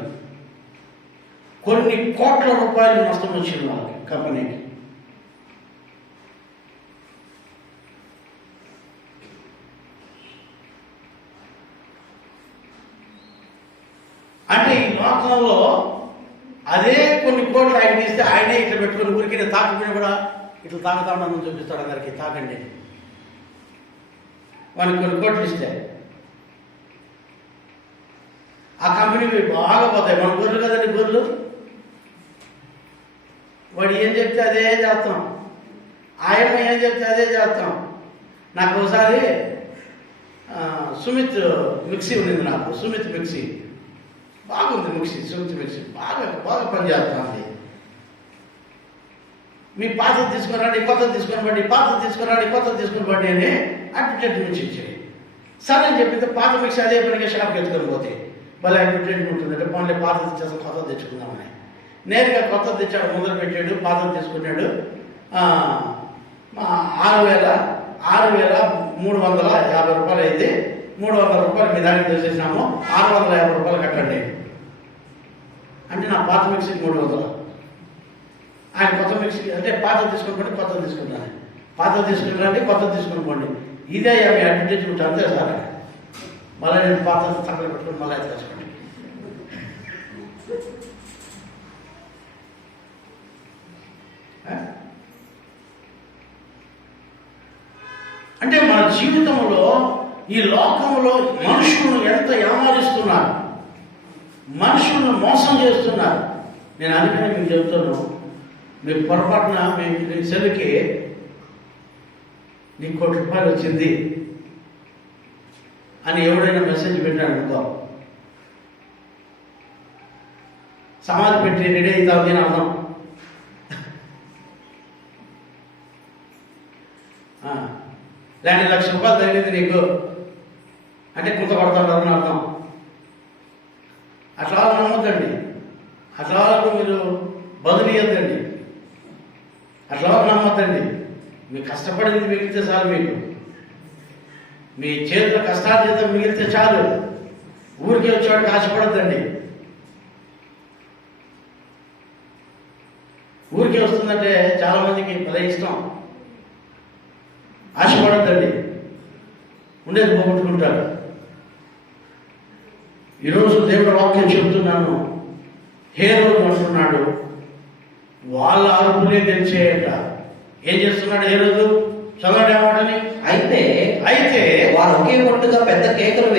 కొన్ని కోట్ల రూపాయలు నష్టం వచ్చింది వాళ్ళకి, కంపెనీకి. అంటే ఈ లోకంలో అదే కొన్ని కోట్లు ఆయన ఇస్తే ఆయనే ఇట్లా పెట్టుకుని ఊరికి తాకపోయినా కూడా ఇట్లా తాగుతాడని చూపిస్తాడు అందరికి, తాగండి వానికి కొన్ని కోట్లు ఇస్తే ఆ కంపెనీ బాగా పోతాయి. మన గొర్రెలు కదండి, గొర్రెలు. వాడు ఏం చెప్తే అదే చేస్తాం, ఆయన ఏం చెప్తే అదే చేస్తాం. నాకు ఒకసారి సుమిత్ మిక్సీ ఉంది, నాకు సుమిత్ మిక్సీ బాగుంది. సుమిత్ మిక్సీ బాగా పనిచేస్తుంది. మీ పాత్ర తీసుకురండి, కొత్తది తీసుకుని పడి, పాత్ర తీసుకురండి, కొత్తది తీసుకుని పడి అని అడ్వర్టైజ్మెంట్స్ ఇచ్చాయి. సరే అని చెప్పితే పాత మిక్సీ అదే పనిగా షాప్కి ఎత్తుకొని పోతే భలే అడ్వర్టైజ్మెంట్ ఉంటుందంటే పోన్లే పాత తెచ్చేసి కొత్తది తెచ్చుకుందామని నేరుగా కొత్తది తెచ్చాడు, ముందర పెట్టాడు, పాత్ర తీసుకున్నాడు. 6,350 రూపాయలు అయితే 300 రూపాయలు మీ దానికి తీసేసినాము, 650 రూపాయలు కట్టండి అంటే నా పాత మిక్సీకి 300, ఆయన కొత్త మిక్సీ అంటే పాత తీసుకుని కొత్త తీసుకుంటాను, పాత తీసుకుంటారండి కొత్త తీసుకుని పోండి. ఇదే మీ అడ్వర్టైజ్మెంట్ అంతే సార్. మళ్ళీ నేను పాత తక్కువ పెట్టుకుని మళ్ళీ అది తెచ్చుకోండి. అంటే మన జీవితంలో ఈ లోకంలో మనుషులను ఎంత ఏమారిస్తున్నారు, మనుషులను మోసం చేస్తున్నారు. నేను అందుకనే మీకు చెప్తాను, మీరు పొరపాటున మీ సెల్లుకి నీకు ₹1 కోటి వచ్చింది అని ఎవడైనా మెసేజ్ పెట్టాడు అనుకో, సమాధి పెట్టి రెడీ అవుతావు అని అర్థం. లేని ₹1,00,000 తగిలింది నీకు అంటే కుంత కొడతాను అర్థం. అట్లా నమ్మొద్దండి, అట్లా మీరు బదులియద్దండి, అట్లా నమ్మొద్దండి. మీరు కష్టపడింది మిగిలితే చాలు, మీకు మీ చేతుల కష్టార్జితం మిగిలితే చాలు. ఊరికే వచ్చేవాడికి ఆశపడద్దండి. ఊరికే వస్తుందంటే చాలా మందికి భలే ఇష్టం, ఆశపడద్దండి, ఉండేది పోగొట్టుకుంటారు. ఈరోజు దేవుడు వాక్యం చెబుతున్నాను, హేరోదు అంటున్నాడు వాళ్ళ అరుపులే గెలిచేయట. ఏం చేస్తున్నాడు హేరోదు? చదవండి ఆ మాటని. అయితే వారు ఒకే పొట్టుగా పెద్ద కేకలు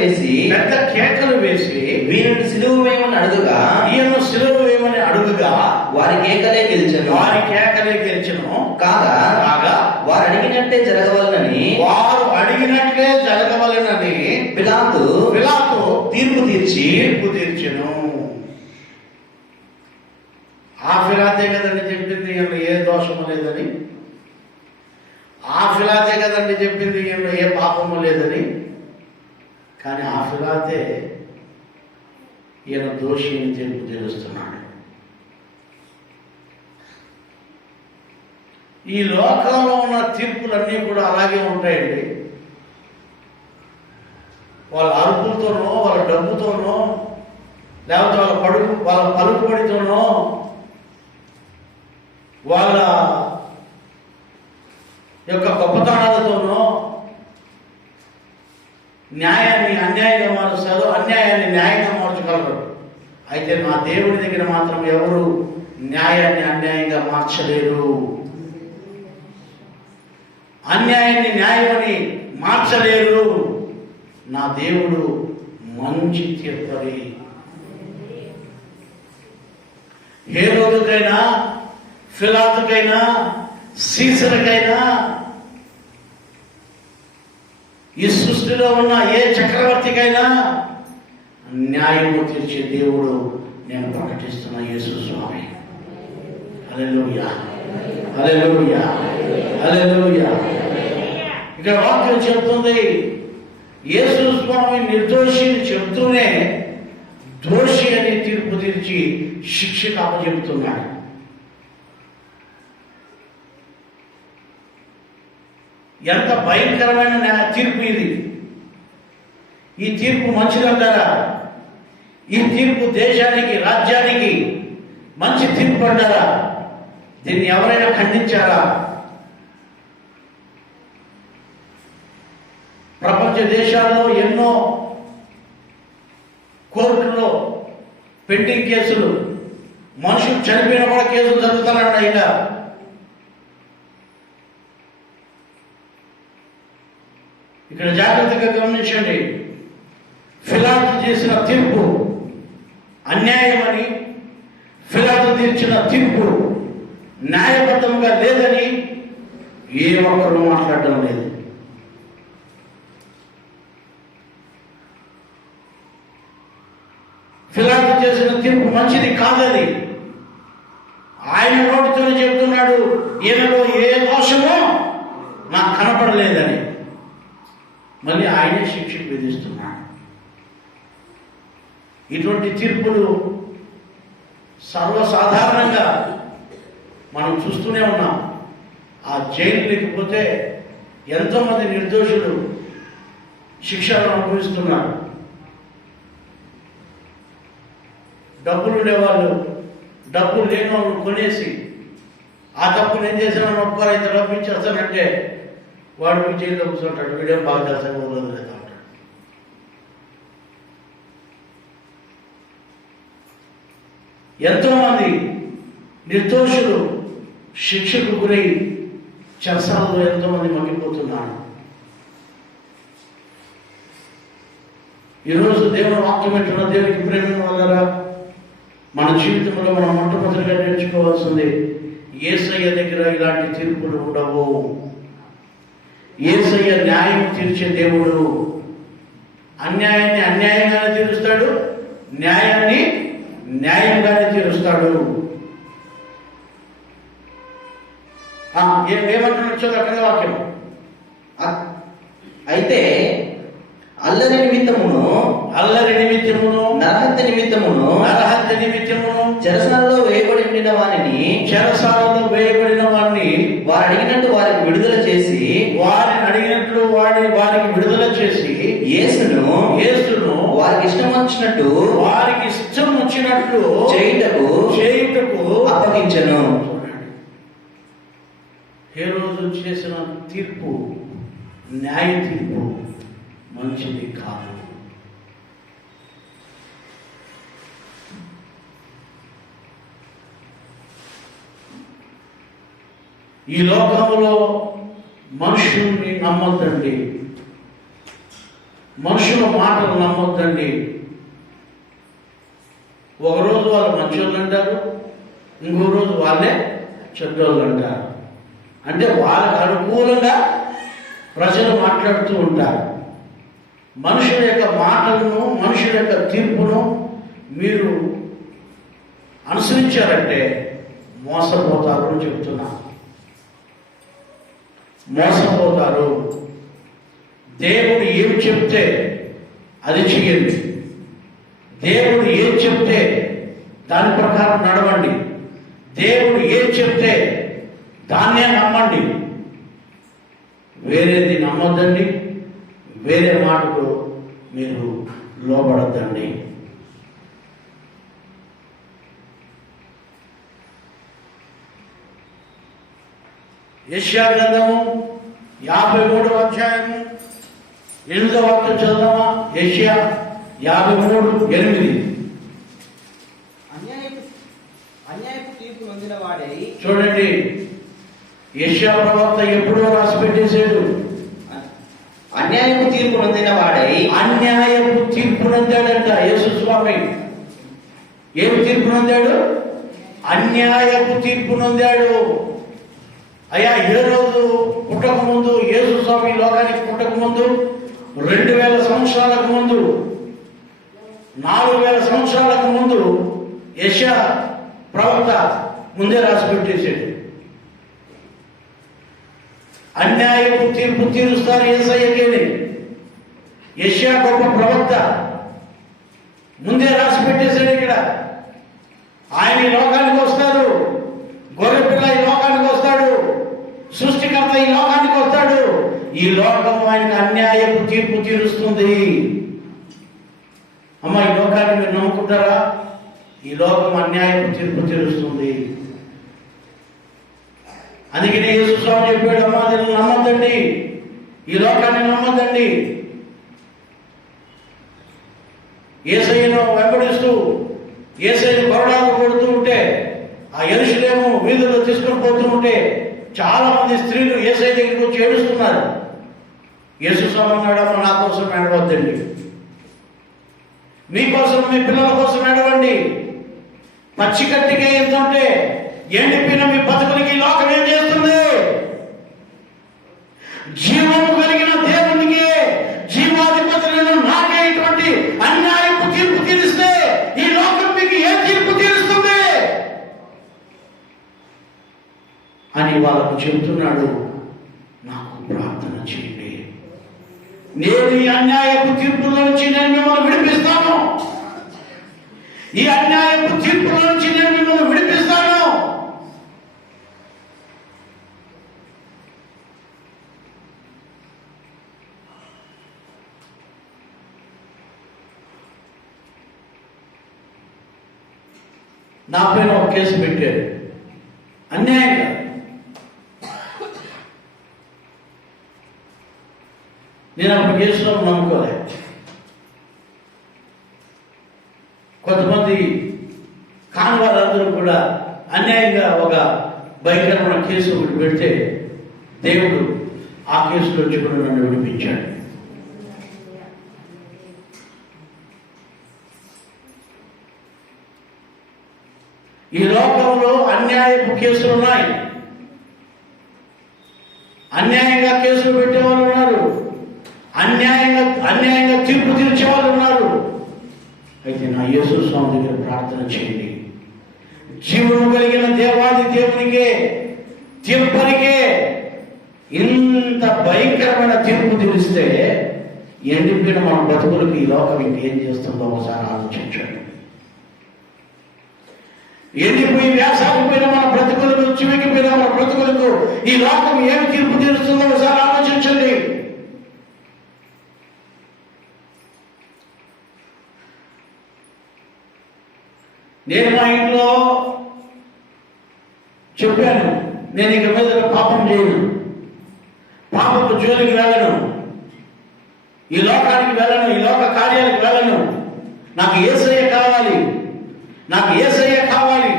వేసి వీరిని సిలువ వేయమని అడుగుగా, ఈయన సిలువ వేయమని అడుగుగా వారి కేకలే గెలిచెను. కాగా వారు అడిగినట్టే జరగవలెనని పిలాతు తీర్పు తీర్చెను. ఆ పిలాతే కదండి చెప్పింది ఈయనలో ఏ దోషము లేదని, ఆ పిలాతే కదండి చెప్పింది ఈయనలో ఏ పాపము లేదని. కానీ ఆ పిలాతే ఈయన దోషి అని తీర్పు తీరుస్తున్నాడు. ఈ లోకంలో ఉన్న తీర్పులన్నీ కూడా అలాగే ఉంటాయండి. వాళ్ళ అరుపులతోనో, వాళ్ళ డబ్బుతోనో, లేకపోతే వాళ్ళ పలుకుబడితోనో, వాళ్ళ యొక్క గొప్పతనాలతోనో న్యాయాన్ని అన్యాయంగా మారుస్తారు, అన్యాయాన్ని న్యాయంగా మార్చగలరు. అయితే నా దేవుడి దగ్గర మాత్రం ఎవరు న్యాయాన్ని అన్యాయంగా మార్చలేరు, అన్యాయాన్ని న్యాయమని మార్చలేరు. నా దేవుడు మంచి తీర్పరి. హేరోదుకైనా, పిలాతుకైనా, సీసరుకైనా, ఈ సృష్టిలో ఉన్న ఏ చక్రవర్తికైనా న్యాయము తీర్చే దేవుడు నేను ప్రకటిస్తున్న యేసు స్వామి. హల్లెలూయా, హల్లెలూయా, హల్లెలూయా. ఇక్కడ వాక్యం చెప్తుంది, యేసు స్వామి నిర్దోషిని చెబుతూనే దోషి అని తీర్పు తీర్చి శిక్షకు అప్పచెబుతున్నాడు. ఎంత భయంకరమైన తీర్పు ఇది! ఈ తీర్పు మంచిదంటారా? ఈ తీర్పు దేశానికి, రాజ్యానికి మంచి తీర్పు అంటారా? దీన్ని ఎవరైనా ఖండించారా? ప్రపంచ దేశాల్లో ఎన్నో కోర్టులో పెండింగ్ కేసులు, మనుషులు చనిపోయిన కూడా కేసులు జరుగుతానంట. ఇంకా ఇక్కడ జాగ్రత్తగా గమనించండి. పిలాతు చేసిన తీర్పు అన్యాయమని, పిలాతు తీర్చిన తీర్పు న్యాయబద్ధంగా లేదని ఏ ఒక్కరూ మాట్లాడడం లేదు. పిలాతు చేసిన తీర్పు మంచిది కాదని ఆయన నోటితోనే చెప్తున్నాడు, ఈయనలో ఏ దోషమో నాకు కనపడలేదని. మళ్ళీ ఆయనే శిక్షకు విధిస్తున్నాడు. ఇటువంటి తీర్పులు సర్వసాధారణంగా మనం చూస్తూనే ఉన్నాం. ఆ జైలు లేకపోతే ఎంతోమంది నిర్దోషులు శిక్షను అనుభవిస్తున్నారు. డబ్బులు ఉండేవాళ్ళు డబ్బులు లేని వాళ్ళు కొనేసి ఆ డబ్బులు ఏం చేశానని ఒక్కరు అయితే డబ్బు ఇచ్చేస్తానంటే వాడు జైల్లో కూర్చుంటాడు. వీడియో బాగా చేస్తాను వదలలేదు అంటాడు. ఎంతోమంది నిర్దోషులు శిక్షకు గురై చెరసాలలో ఎంతోమంది మగ్గిపోతున్నారు. ఈరోజు దేవుని వాక్యం ఏంటో దేవునికి ప్రేమ వల్లరా మన జీవితంలో మనం మొట్టమొదటిగా నేర్చుకోవాల్సింది యేసయ్య దగ్గర ఇలాంటి తీర్పులు ఉండవు. యేసయ్య న్యాయం తీర్చే దేవుడు. అన్యాయాన్ని అన్యాయంగానే తీరుస్తాడు, న్యాయాన్ని న్యాయంగానే తీరుస్తాడు. ఏమంటున్నాడు చదువు వాక్యం. అయితే అల్లరి నిమిత్తమును నరహత్య నిమిత్తమును చెరసాలలో వేయబడిన వారిని వారు అడిగినట్టు వారికి విడుదల చేసి యేసును వారికి ఇష్టం వచ్చినట్టు చేయుటకు అప్పగించెను. హేరోదు చేసిన తీర్పు న్యాయ తీర్పు మంచిది కాదు. ఈ లోకంలో మనుషుల్ని నమ్మొద్దండి, మనుషుల మాటలు నమ్మొద్దండి. ఒకరోజు వాళ్ళు మంచోళ్ళు అంటారు, ఇంకో రోజు వాళ్ళే చెడ్డోళ్ళు అంటారు. అంటే వాళ్ళకు అనుకూలంగా ప్రజలు మాట్లాడుతూ ఉంటారు. మనుషుల యొక్క మాటలను, మనుషుల యొక్క తీర్పును మీరు అనుసరించారంటే మోసపోతారు అని చెప్తున్నా. మోసపోతారు. దేవుడు ఏం చెప్తే అది చెయ్యండి. దేవుడు ఏం చెప్తే దాని ప్రకారం నడవండి. దేవుడు ఏం చెప్తే దాన్నే నమ్మండి. వేరేది నమ్మొద్దండి, వేరే మాటకు మీరు లోబడద్దండి. యెషయా గ్రంథము 53వ అధ్యాయము 8వ వాక్యం చదువుదామా? యెషయా 53:8. అన్యాయపు తీర్పు నొందిన వాడై. చూడండి, యెషయా ప్రవక్త ఎప్పుడో రాసి పెట్టేశాడు. అన్యాయపు తీర్పు నొందిన వాడై. అన్యాయపు తీర్పు నొందాడంట యేసు స్వామి. ఏం తీర్పు నొందాడు? అన్యాయపు తీర్పు నొందాడు. అయ్యా, ఏ రోజు పుట్టక ముందు, యేసు స్వామి లోకానికి పుట్టక ముందు 2000 సంవత్సరాలకు ముందు, 4000 సంవత్సరాలకు ముందు యెషయా ప్రవక్త ముందే రాసి పెట్టేశాడు. అన్యాయపు తీర్పు తీరుస్తారు యేసయ్యకేని. యెషయా గొప్ప ప్రవక్త ముందే రాసి పెట్టేశాడు. ఇక్కడ ఆయన ఈ లోకానికి వస్తారు, గొర్రెపిల్ల ఈ లోకానికి వస్తాడు, సృష్టికర్త ఈ లోకానికి వస్తాడు. ఈ లోకం ఆయనకు అన్యాయపు తీర్పు తీరుస్తుంది. అమ్మ, ఈ లోకాన్ని మీరు నమ్ముకుంటారా? ఈ లోకం అన్యాయపు తీర్పు తీరుస్తుంది. అందుకనే యేసు స్వామి చెప్పాడు, అమ్మా దీన్ని నమ్మద్దండి, ఈ లోకాన్ని నమ్మద్దండి. యేసయ్యను వెంబడిస్తూ యేసయ్యను కొరడాలు కొడుతూ ఉంటే, ఆ యెరూషలేము వీధుల్లో తీసుకొని పోతూ ఉంటే చాలా మంది స్త్రీలు యేసయ్య దగ్గరికి వచ్చి ఏడుస్తున్నారు. యేసు స్వామి అన్నాడు, నా కోసం ఏడవద్దండి, మీకోసం, మీ పిల్లల కోసం ఏడవండి. పచ్చికట్టిగా ఎంతుంటే ఎండిపోయిన మీ బతుకులకి లోకం ఏం చేస్తుంది? జీవము కలిగిన దేవునికి, జీవాధిపతులను నాకే ఇటువంటి అన్యాయపు తీర్పు తీరిస్తే ఈ లోకం మీకు ఏ తీర్పు తీరుస్తుంది అని వాళ్ళకు చెబుతున్నాడు. నాకు ప్రార్థన చేయండి, నేను ఈ అన్యాయపు తీర్పుల నుంచి నేను మిమ్మల్ని విడిపిస్తాను. ఈ అన్యాయపు తీర్పుల నుంచి నేను మిమ్మల్ని విడిపిస్తాను. నా పైన ఒక కేసు పెట్టారు అన్యాయంగా. నేను అప్పుడు కేసులో నమ్ముకోలే. కొంతమంది కాని వారందరూ కూడా అన్యాయంగా ఒక భయంకరమైన కేసు ఒకటి పెడితే దేవుడు ఆ కేసులో వచ్చి కూడా నన్ను విడిపించాడు. ఈ లోకంలో అన్యాయపు కేసులు ఉన్నాయి. అన్యాయంగా కేసులు పెట్టేవాళ్ళు ఉన్నారు. అన్యాయంగా తీర్పు తీర్చేవాళ్ళు ఉన్నారు. అయితే నా యేసు స్వామి దగ్గర ప్రార్థన చేయండి. జీవనం కలిగిన దేవాది దేవునికే తీర్పరికే ఇంత భయంకరమైన తీర్పు తీరిస్తే ఎండిపోయిన మన బతుకులకు ఈ లోకం ఇంకేం చేస్తుందో ఒకసారి ఆలోచించండి. ఎండిపోయి వ్యాసాగిపోయిన మన బ్రతుకులకు, చివికిపోయిన మన బ్రతుకులకు ఈ లోకం ఏమి తీర్పు తీరుస్తుందో ఒకసారి ఆలోచించండి. నేను మా ఇంట్లో చెప్పాను, నేను ఇక మీద పాపం చేయను, పాపపు జోలికి వెళ్ళను, ఈ లోకానికి వెళ్ళను, ఈ లోక కార్యాలకు వెళ్ళను. నాకు యేసయ్య కావాలి, నాకు యేసయ్య కావాలి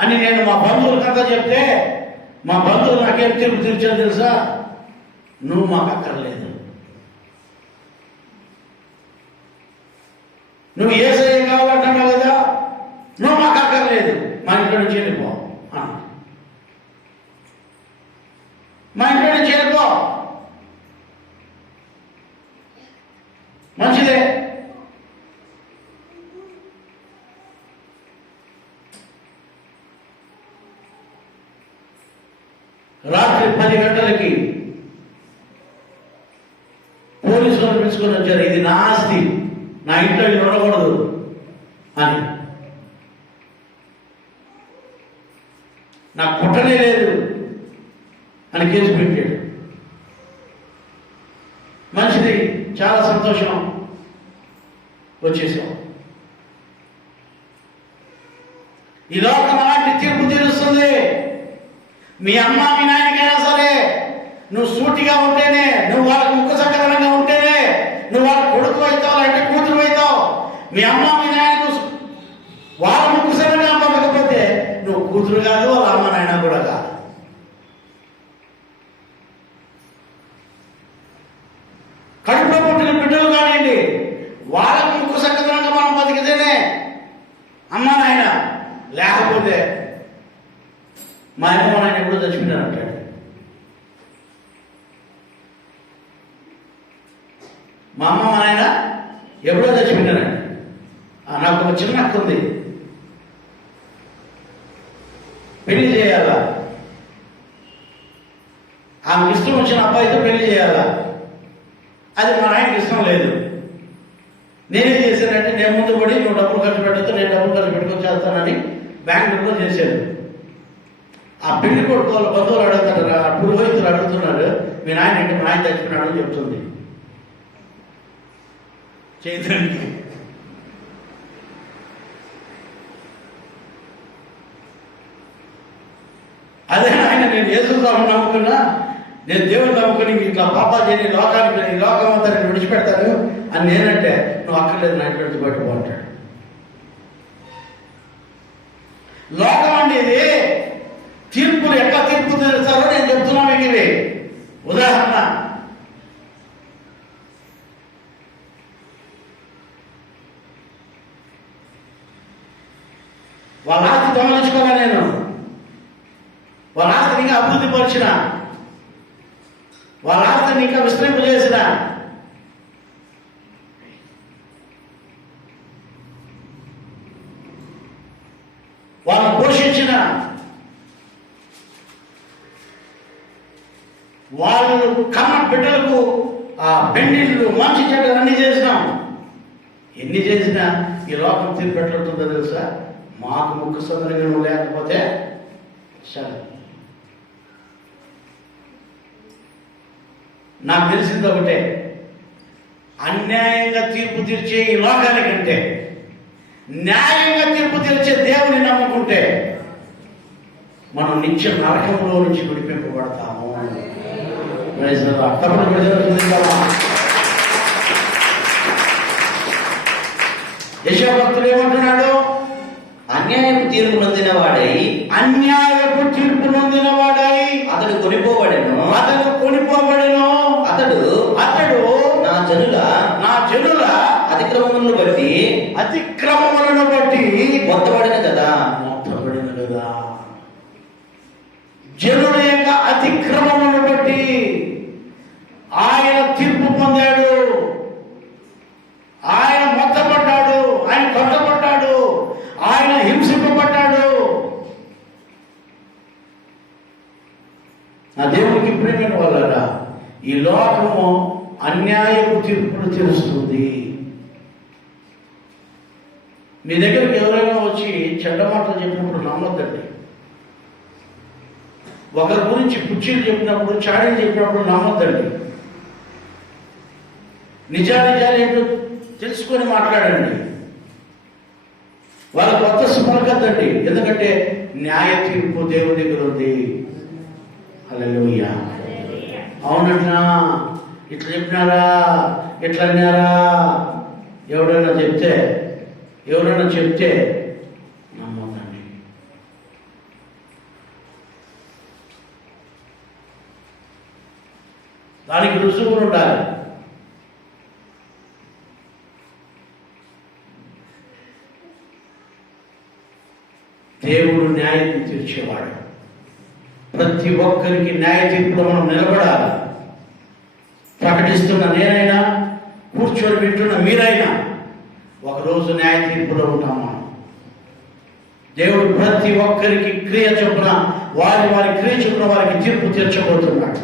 అని నేను మా బంధువులకంతా చెప్తే మా బంధువులు నాకేం తీర్పు తీర్చారు తెలుసా? నువ్వు మాకు అక్కర్లేదు, నువ్వు యేసయ్య కావాలంటున్నావు కదా, నువ్వు మాకు అక్కర్లేదు, మా ఇంట్లో నుంచి వెళ్ళిపో, మా ఇంట్లో నుంచి వెళ్ళిపో. మంచిదే. రాత్రి 10 గంటలకి పోలీసులు పిలుచుకొని వచ్చారు. ఇది నా ఆస్తి, నా ఇంట్లో ఇది ఉండకూడదు అని. నాకు పుట్టనే లేదు అని కేసు పెట్టాడు. మంచిది, చాలా సంతోషం, వచ్చేసాం. ఈ లోకం అలాంటి తీర్పు తీరుస్తుంది. మీ అమ్మ మీ నాయనకైనా సరే నువ్వు సూటిగా ఉంటేనే, నువ్వు వాళ్ళకి ముఖ సకరంగా ఉంటేనే నువ్వు వాళ్ళ కొడుకు అవుతావు, అంటే కూతురు అవుతావు. మీ అమ్మ మీ నాయనకు వాళ్ళ ముఖ సకరంగా పంపకపోతే నువ్వు కూతురు కాదు, వాళ్ళ అమ్మ నాయన కూడా కాదు. కడుపులో పుట్టిన బిడ్డలు కానివ్వండి, వాళ్ళకు ముఖ సకరంగా మనం బతికితేనే అమ్మ నాయన. లేకపోతే మా అమ్మ మా నాయన ఎప్పుడో చచ్చిపోయినారు అంటాడు. మా అమ్మ మా నాయన ఎప్పుడో చచ్చిపోయినారండి. నాకు ఒక చిన్న అక్క ఉంది, పెళ్లి చేయాలా, ఆమెకి ఇష్టం వచ్చిన అబ్బాయితో పెళ్లి చేయాలా, అది మా నాయనకి ఇష్టం లేదు. నేనేం చేశానంటే, నేను ముందు పడి నువ్వు డబ్బులు ఖర్చు పెట్టద్దు, నేను డబ్బులు ఖర్చు పెట్టుకొని చేస్తానని బ్యాంకులో చేశాను. ఆ పెళ్లి కొడుకు వాళ్ళ బంధువులు అడుగుతాడు, పురోహితులు అడుగుతున్నారు, మీ నాయన ఏంటి, మా ఆయన చచ్చిపోయినాడు అని చెప్తుంది చైతన్యకి. అదే ఆయన, నేను యేసుస్వామిని నమ్ముకున్నా, నేను దేవుని నమ్ముకుని ఇట్లా పాపాలు చేయని లోకానికి, ఈ లోకం అంతా నేను విడిచిపెడతాను అని నేనంటే, నువ్వు అక్కర్లేదు నా ఇంటి నుంచి బయటకు అంటాడు. లోకం అంటే ఇది తీర్పులు ఎట్లా తీర్పు తీరుస్తారో నేను చెప్తున్నా మీకు. ఇది ఉదాహరణ. వాళ్ళ ఆస్తి దొంగలించుకోలే నేను, వాళ్ళ ఆస్తిని ఇంకా అభివృద్ధి పరిచిన, వాళ్ళ ఆస్తిని ఇంకా విస్తరింపు చేసిన, వాళ్ళని పోషించిన, వాళ్ళు కన్న బిడ్డలకు ఆ పెళ్లిళ్ళు మంచి చెడ్డలు అన్ని చేసినాం. ఎన్ని చేసినా ఈ లోకం తీర్పు ఎట్లుంటుందో తెలుసా? మాకు ముక్కు సందర్భం లేకపోతే సరే. నాకు తెలిసింది ఒకటే, అన్యాయంగా తీర్పు తీర్చే ఈ లోకానికంటే న్యాయంగా తీర్పు తీర్చే దేవుని నమ్ముకుంటే మనం నిత్య నరకంలో నుంచి విడిపింపబడతాము. Praise the lord. తప్పని ప్రజలు చూద్దామా? యెషయా భక్తుడు ఏమంటున్నాడు? అన్యాయపు తీర్పు నొందిన వాడై అన్యాయపు తీర్పు నొందిన వాడై అతడు కొనిపోబడెను. అతడు నా జనుల అతిక్రమములను బట్టి మొత్తబడిన కదా. జనుల యొక్క అతిక్రమములను బట్టి ఆయన తీర్పు పొందాడు. ఆయన మొత్తపడ్డాడు, ఆయన కొట్టబడ్డాడు, ఆయన హింసింపబడ్డాడు. నా దేవునికి ప్రేమైన వాళ్ళరా, ఈ లోకము అన్యాయపు తీర్పులు తీరుస్తుంది. మీ దగ్గరికి ఎవరైనా వచ్చి చెడ్డ మాటలు చెప్పినప్పుడు నమ్మొద్దండి. ఒకరి గురించి కుర్చీలు చెప్పినప్పుడు, చాడీలు చెప్పినప్పుడు నమ్మొద్దండి. నిజాలు ఏంటో తెలుసుకొని మాట్లాడండి. వాళ్ళ కొత్త సుమలకద్దండి. ఎందుకంటే న్యాయ తీర్పు దేవుని దగ్గర ఉంది. హల్లెలూయా. అవునన్నా, ఇట్లా చెప్పినారా, ఇట్లా అన్నారా, ఎవరైనా చెప్తే నమ్మకండి. దానికి రుజువులు ఉండాలి. దేవుడు న్యాయం తీర్చేవాడు. ప్రతి ఒక్కరికి న్యాయ తీర్పులో మనం నిలబడాలి. ప్రకటిస్తున్న నేనైనా, కూర్చొని వింటున్న మీరైనా ఒకరోజు న్యాయ తీర్పులో ఉంటాం మనం. దేవుడు ప్రతి ఒక్కరికి క్రియ చొప్పున వారి క్రియ చొప్పున వారికి తీర్పు తీర్చబోతున్నాడు.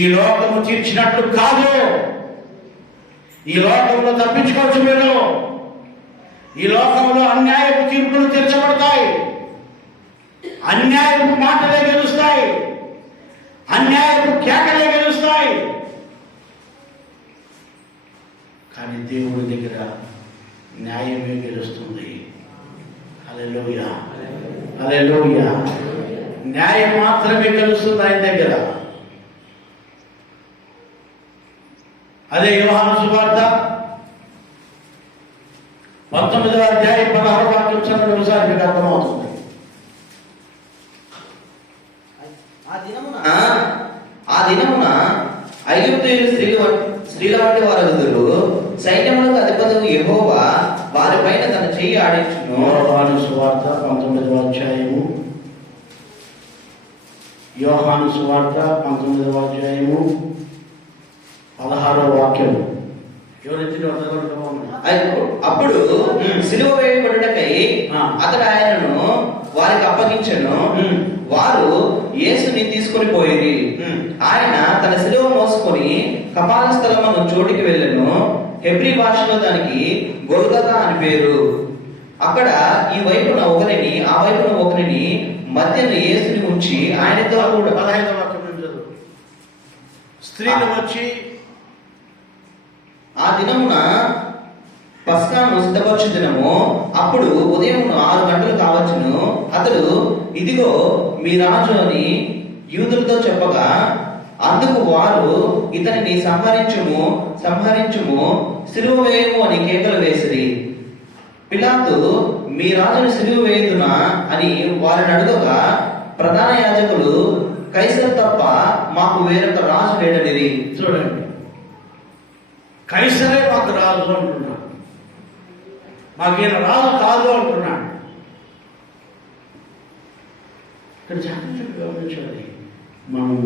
ఈ లోకము తీర్చినట్లు కాదు. ఈ లోకంలో తప్పించుకోవచ్చు మీరు. ఈ లోకంలో అన్యాయపు తీర్పులు తీర్చబడతాయి. అన్యాయపు మాటలే గెలుస్తాయి. అన్యాయపు కేకలే గెలుస్తాయి. కానీ దేవుడి దగ్గర న్యాయమే గెలుస్తుంది. హల్లెలూయా, హల్లెలూయా. న్యాయం మాత్రమే గెలుస్తుంది ఆయన దగ్గర. అదే యోహాను సువార్త 19వ అధ్యాయం 16వ వాక్యం చదవండి. ఒకసారి మీకు అర్థమవుతుంది. ఆ దినమున ఐగుప్తీయులు స్త్రీల వంటి వారు సైన్యములకు అధిపతి యెహోవా వారిపైన తన చెయ్యి ఆడించును. యోహాను సువార్త 19వ అధ్యాయము 16వ వాక్యం. అప్పుడు సిలువ వేయబడుటకై అతడు ఆయనను వారికి అప్పగించెను. వారు యేసుని తీసుకొని పోయిరి. ఆయన తన సిలువ మోసుకొని కపాల స్థలమును చోటికి వెళ్ళెను. హెబ్రీ భాషలో దానికి గొల్గొతా అని పేరు. అక్కడ ఈ వైపున ఒకరిని, ఆ వైపున ఒకరిని, మధ్యన యేసుని ఉంచి ఆయనతో కూడా 15వ వాక్యం స్త్రీలు వచ్చి ఆ దినమున పస్కాను సిద్ధపరచు దినము. అప్పుడు ఉదయం 6 గంటలు కావచ్చును. అతడు ఇదిగో మీ రాజు అని యూదులతో చెప్పగా, అందుకు వారు ఇతనిని సంహరించుము, సిలువ వేయము అని కేకలు వేసిరి. పిలాతు మీ రాజును సిలువ వేయుదునా అని వారిని అడుగగా, ప్రధాన యాజకులు కైసరు తప్ప మాకు వేరొక రాజు లేడనిది. చూడండి, కైసరే మాకు రాజు అంటున్నాడు. మాకేం రాజు కాదు అంటున్నాడు. ఇక్కడ జాగ్రత్తగా గమనించాలి. మనము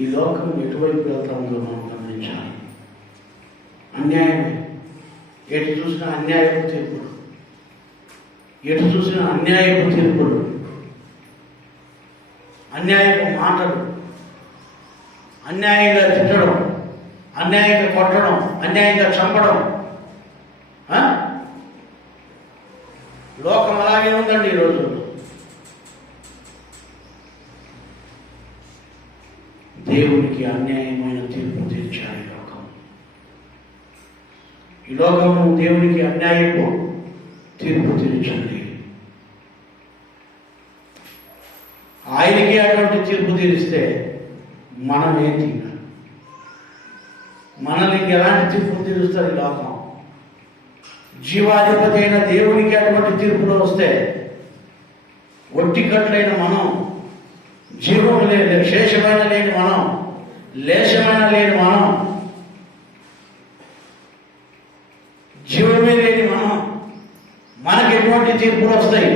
ఈ లోకం ఎటువైపు వెళ్తామో మనం గమనించాలి. అన్యాయమే. ఎటు చూసినా అన్యాయపు తీర్పులు, ఎటు చూసినా అన్యాయపు తీర్పులు, అన్యాయపు మాటలు, అన్యాయంగా తిట్టడం, అన్యాయంగా కొట్టడం, అన్యాయంగా చంపడం. లోకం అలాగే ఉందండి ఈ రోజుల్లో. దేవునికి అన్యాయమైన తీర్పు తీర్చాలి ఈ లోకం. ఈ లోకము దేవునికి అన్యాయపు, దేవునికి అన్యాయపు తీర్పు తీర్చాలి. తీర్పు తీర్చండి. ఆయనకి అటువంటి తీర్పు తీరిస్తే మనం ఏంటి? మనల్ని ఎలాంటి తీర్పు తీరుస్తారు ఈ లోకం? జీవాధిపతి అయిన దేవునికి అటువంటి తీర్పులు వస్తే ఒట్టి కట్లైన మనం, జీవము లేని శేషమైన లేని మనం, లేశమైన లేని మనం, జీవమే లేని మనం, మనకి ఎటువంటి తీర్పులు వస్తాయి?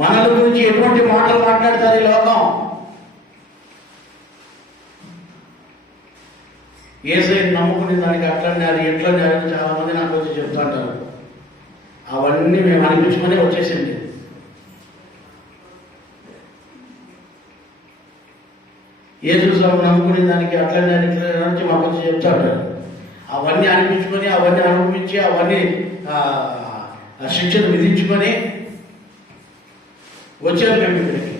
మనల గురించి ఎటువంటి మాటలు మాట్లాడతారు ఈ లోకం? యేసయ్యను నమ్ముకునే దానికి అట్లన్నారు ఎట్లన్నారు చాలా మంది నాకు వచ్చి చెప్తుంటారు. అవన్నీ మేము అనిపించుకొని వచ్చేసింది. యేసు స్వామి నమ్ముకునే దానికి అట్లన్నారు ఇట్లన్నారు నుంచి మాకు వచ్చి చెప్తాడు. అవన్నీ అనిపించుకొని, అవన్నీ అనుభవించి, అవన్నీ శిక్షను విధించుకొని వచ్చారు మేము ఇక్కడికి.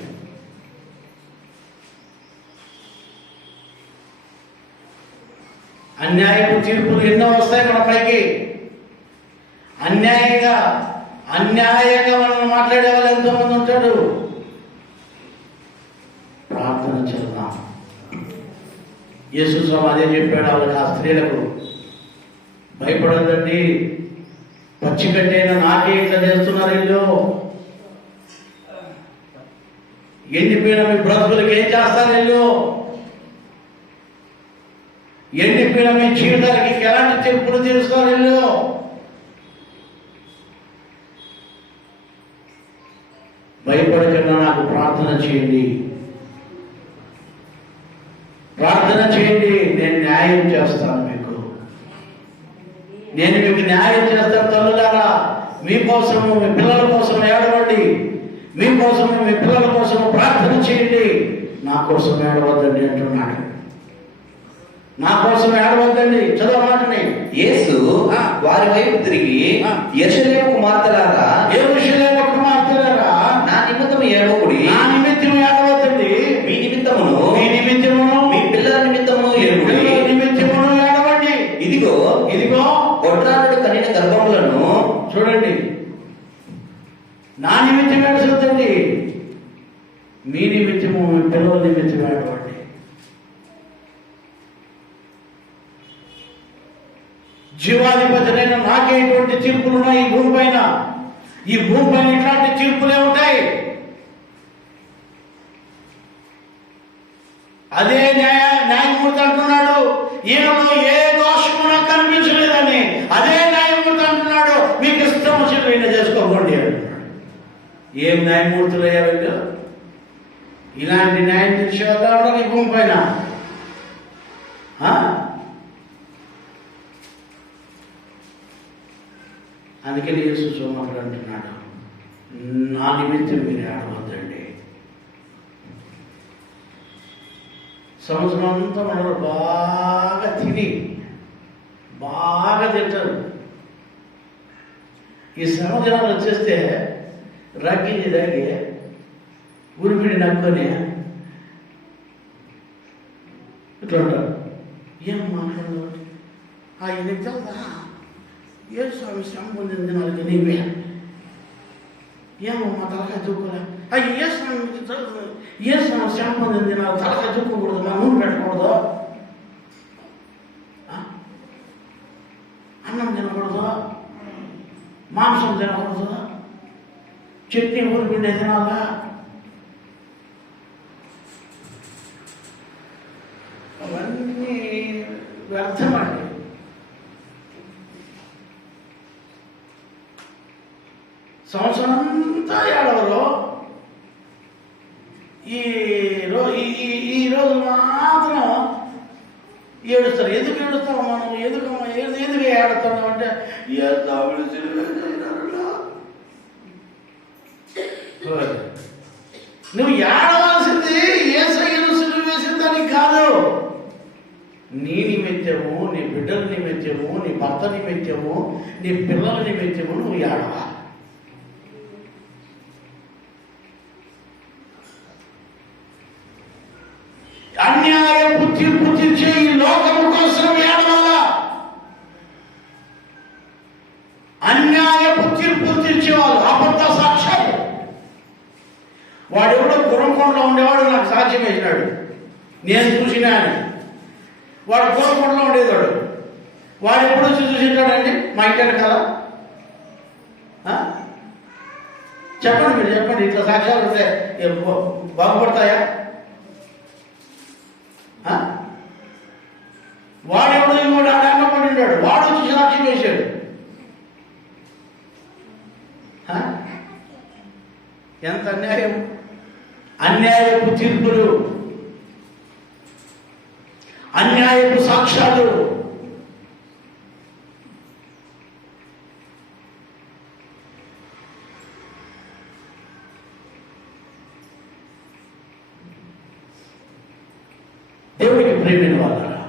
అన్యాయపు తీర్పులు ఎన్నో వస్తాయి మన పైకి. అన్యాయంగా మనల్ని మాట్లాడే వాళ్ళు ఎంతోమంది ఉంటాడు. ప్రార్థన చేద్దాం. యేసు స్వామి అదే చెప్పాడు వాళ్ళకి, ఆ స్త్రీలకు, భయపడదండి, పచ్చికట్టైన నాకే ఇట్లా చేస్తున్నారు వీళ్ళు, ఎండిపోయిన మీ బ్రతుకులకి ఏం చేస్తారు వీళ్ళు, ఎండిపోయిన మీ జీవితాలకి ఎలాంటి తీర్పులు తీరుస్తారు వీళ్ళు. భయపడకుండా నాకు ప్రార్థన చేయండి, ప్రార్థన చేయండి, నేను న్యాయం చేస్తాను మీకు, నేను మీకు న్యాయం చేస్తాను. తల్లులారా, మీకోసము మీ పిల్లల కోసం ఏడవండి, మీకోసము మీ పిల్లల కోసము ప్రార్థన చేయండి, నా కోసం ఏడవద్దండి అంటున్నాడు. నా కోసం ఏడవద్దండి. చదవమాటని యేసు వారి వైపు తిరిగి, యెరూషలేము కుమార్తెలారా, యెరూషలేము కుమార్తెలారా, నా నిమిత్తము ఏడవకుడి, నా నిమిత్తము ఏడవద్దండి, మీ నిమిత్తమును మీ పిల్లల నిమిత్తమును ఏడుగుడి, నిమిత్తమును ఏడవండి. ఇదిగో గొడ్రాలుడు కనిన గర్భములను చూడండి. నా నిమిత్తం ఏడుస్తుందండి, మీ నిమిత్తము మీ పిల్లల నిమిత్తం ఏడవండి. జీవాధిపతినైనా నాకే ఇటువంటి తీర్పులు ఉన్నాయి ఈ భూమి పైన. ఈ భూమి పైన ఇట్లాంటి తీర్పులే ఉంటాయి. అదే న్యాయమూర్తి అంటున్నాడు, ఈయనలో ఏ దోషము నాకు కనిపించలేదని. అదే న్యాయమూర్తి అంటున్నాడు, మీకు ఇష్టం వచ్చిన ఈయన చేసుకోకండి అంటున్నాడు. ఏం న్యాయమూర్తులు అయ్యారు? ఇలాంటి న్యాయం తెలిసే వాళ్ళు ఉన్నారు ఈ భూమి పైన. అందుకని యేసు సోమరుడు అంటున్నాడు, నా నిమిత్తం మీరు ఏడవద్దండి. సంవత్సరం అంతా మనలో బాగా తిని బాగా తింటారు. ఈ శ్రమ దినాలు వచ్చేస్తే రగ్గింది దాగి ఉరిపిడి నక్కుని ఇట్లా ఉంటారు. ఏం మాట్లాడదు ఇది తెలుదా? ఏ స్వామి శ్రమ పొందింది నాకు నీవే, ఏమో మా తలకాయ దూకులే. ఏ స్వామి శ్రమ పొందింది నాకు తలకాయ దూకకూడదు, నా నూనె పెట్టకూడదు, అన్నం తినకూడదు, మాంసం తినకూడదు, చట్నీ ఊరిపిండే తినాలా. అవన్నీ వ్యర్థమండి. సంవత్సరం అంతా ఏడవరు, ఈ రోజు మాత్రం ఏడుస్తారు. ఎందుకు ఏడుస్తాం మనం? ఎందుకు ఏడుతున్నాం అంటే నువ్వు ఏడవలసింది యేసయ్యను సిలువ వేసిన దానికి కాదు. నీ నిమిత్తము, నీ బిడ్డల నిమిత్తము, నీ భర్త నిమిత్తము, నీ పిల్లల నిమిత్తము నువ్వు ఏడవాలి. అన్యాయపు తీర్పు తీర్చే ఈ లోకము కోసం ఏడవాలా? అన్యాయపు తీర్పు కోరుకొండలో ఉండేవాడు నాకు సాక్ష్యం వేసినాడు, నేను చూసినా అని. వాడు కోరుకొండలో ఉండేవాడు. వాడు ఎప్పుడు చూసింటాడండి మా ఇంటి వెనకాల? చెప్పండి, మీరు చెప్పండి. ఇట్లా సాక్ష్యాలు ఉంటే బాగుపడతాయా? వాడెవడు ఇంకోటి ఆడంగా పడి ఉంటాడు, వాడు వచ్చి సాక్ష్యం వేశాడు. ఎంత అన్యాయం! అన్యాయపు తీర్పులు, అన్యాయపు సాక్ష్యాలు. దేవుడికి ప్రేమైన వాళ్ళరా,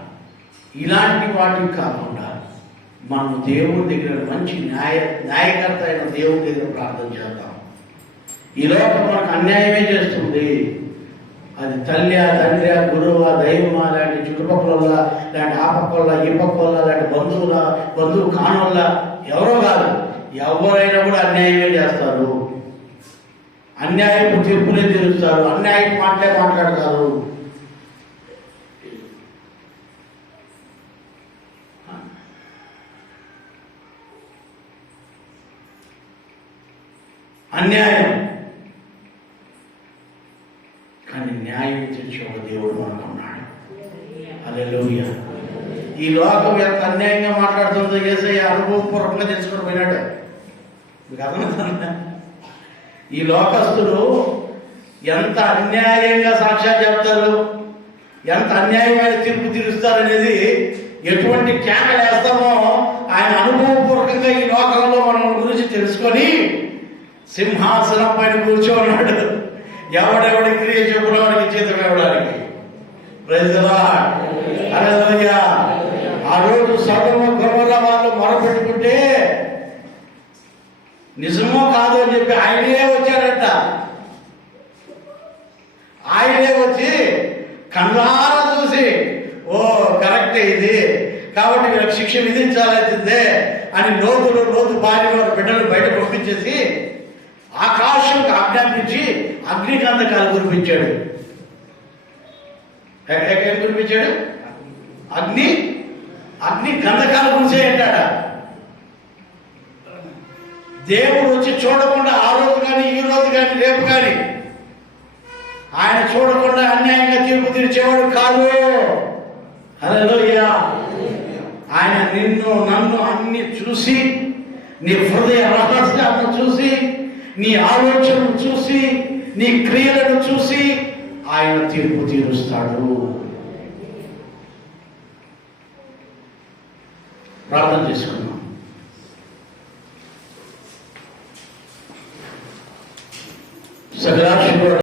ఇలాంటి వాటికి కాకుండా మనం దేవుడి దగ్గర మంచి న్యాయకర్త అయిన దేవుడి దగ్గర ప్రార్థన చేద్దాం. ఈ లోకం మనకు అన్యాయమే చేస్తుంది. అది తల్లి, తండ్రి, గురువు, దైవమా, లాంటి చుట్టుపక్కల, లాంటి ఆ పక్కల, ఈ పక్కల, లాంటి బంధువు కానోళ్ళ, ఎవరో కాదు, ఎవరైనా కూడా అన్యాయమే చేస్తారు. అన్యాయపు తీర్పులే తీరుస్తారు, అన్యాయపు మాట్లాడతారు. అన్యాయం. కానీ న్యాయం తెచ్చే ఒక దేవుడు మనకున్నాడు. హల్లెలూయా. ఈ లోకం ఎంత అన్యాయంగా మాట్లాడుతుందో యేసయ్య అనుభవపూర్వకంగా తెలుసుకొని పోయినాడు. మీకు అర్థమవుతుందా? ఈ లోకస్తులు ఎంత అన్యాయంగా సాక్ష్యాలు చెప్తారు, ఎంత అన్యాయమైన తీర్పు తీరుస్తారనేది, ఎటువంటి కేకలు వేస్తామో ఆయన అనుభవపూర్వకంగా ఈ లోకంలో మనం గురించి తెలుసుకొని సింహాసనం పైన కూర్చోన్నాడు. ఎవడెవడి క్రియ చెప్పిన వాడికి జీతం ఇవ్వడానికి. Praise the Lord. హల్లెలూయా. ఆ రోజు సొదొమ గొమొర్రా వాళ్ళు మొరపెట్టుకుంటే నిజమో కాదో అని చెప్పి ఆయనే వచ్చాడంట. ఆయనే వచ్చి కళ్ళారా చూసి, ఓ కరెక్టే ఇది, కాబట్టి వీళ్ళకి శిక్ష విధించాల్సిందే అని లోతు భార్య వారి బిడ్డలు బయట పంపించేసి ఆకాశంకి ఆజ్ఞాపించి అగ్నిగంధకాలు కురిపించాడు. ఏం కురిపించాడు? అగ్ని గంధకాలు కురిసేయంటాడ. దేవుడు వచ్చి చూడకుండా ఆ రోజు కానీ, ఈ రోజు కానీ, రేపు కానీ ఆయన చూడకుండా అన్యాయంగా తీర్పు తీర్చేవాడు కాదు. హల్లెలూయా. ఆయన నిన్ను నన్ను అన్ని చూసి, నీ హృదయ రహస్యాలను చూసి, నీ ఆలోచనను చూసి, నీ క్రియలను చూసి ఆయన తీర్పు తీరుస్తాడు. ప్రార్థన చేసుకున్నాం. సకలాశీర్వాదాలు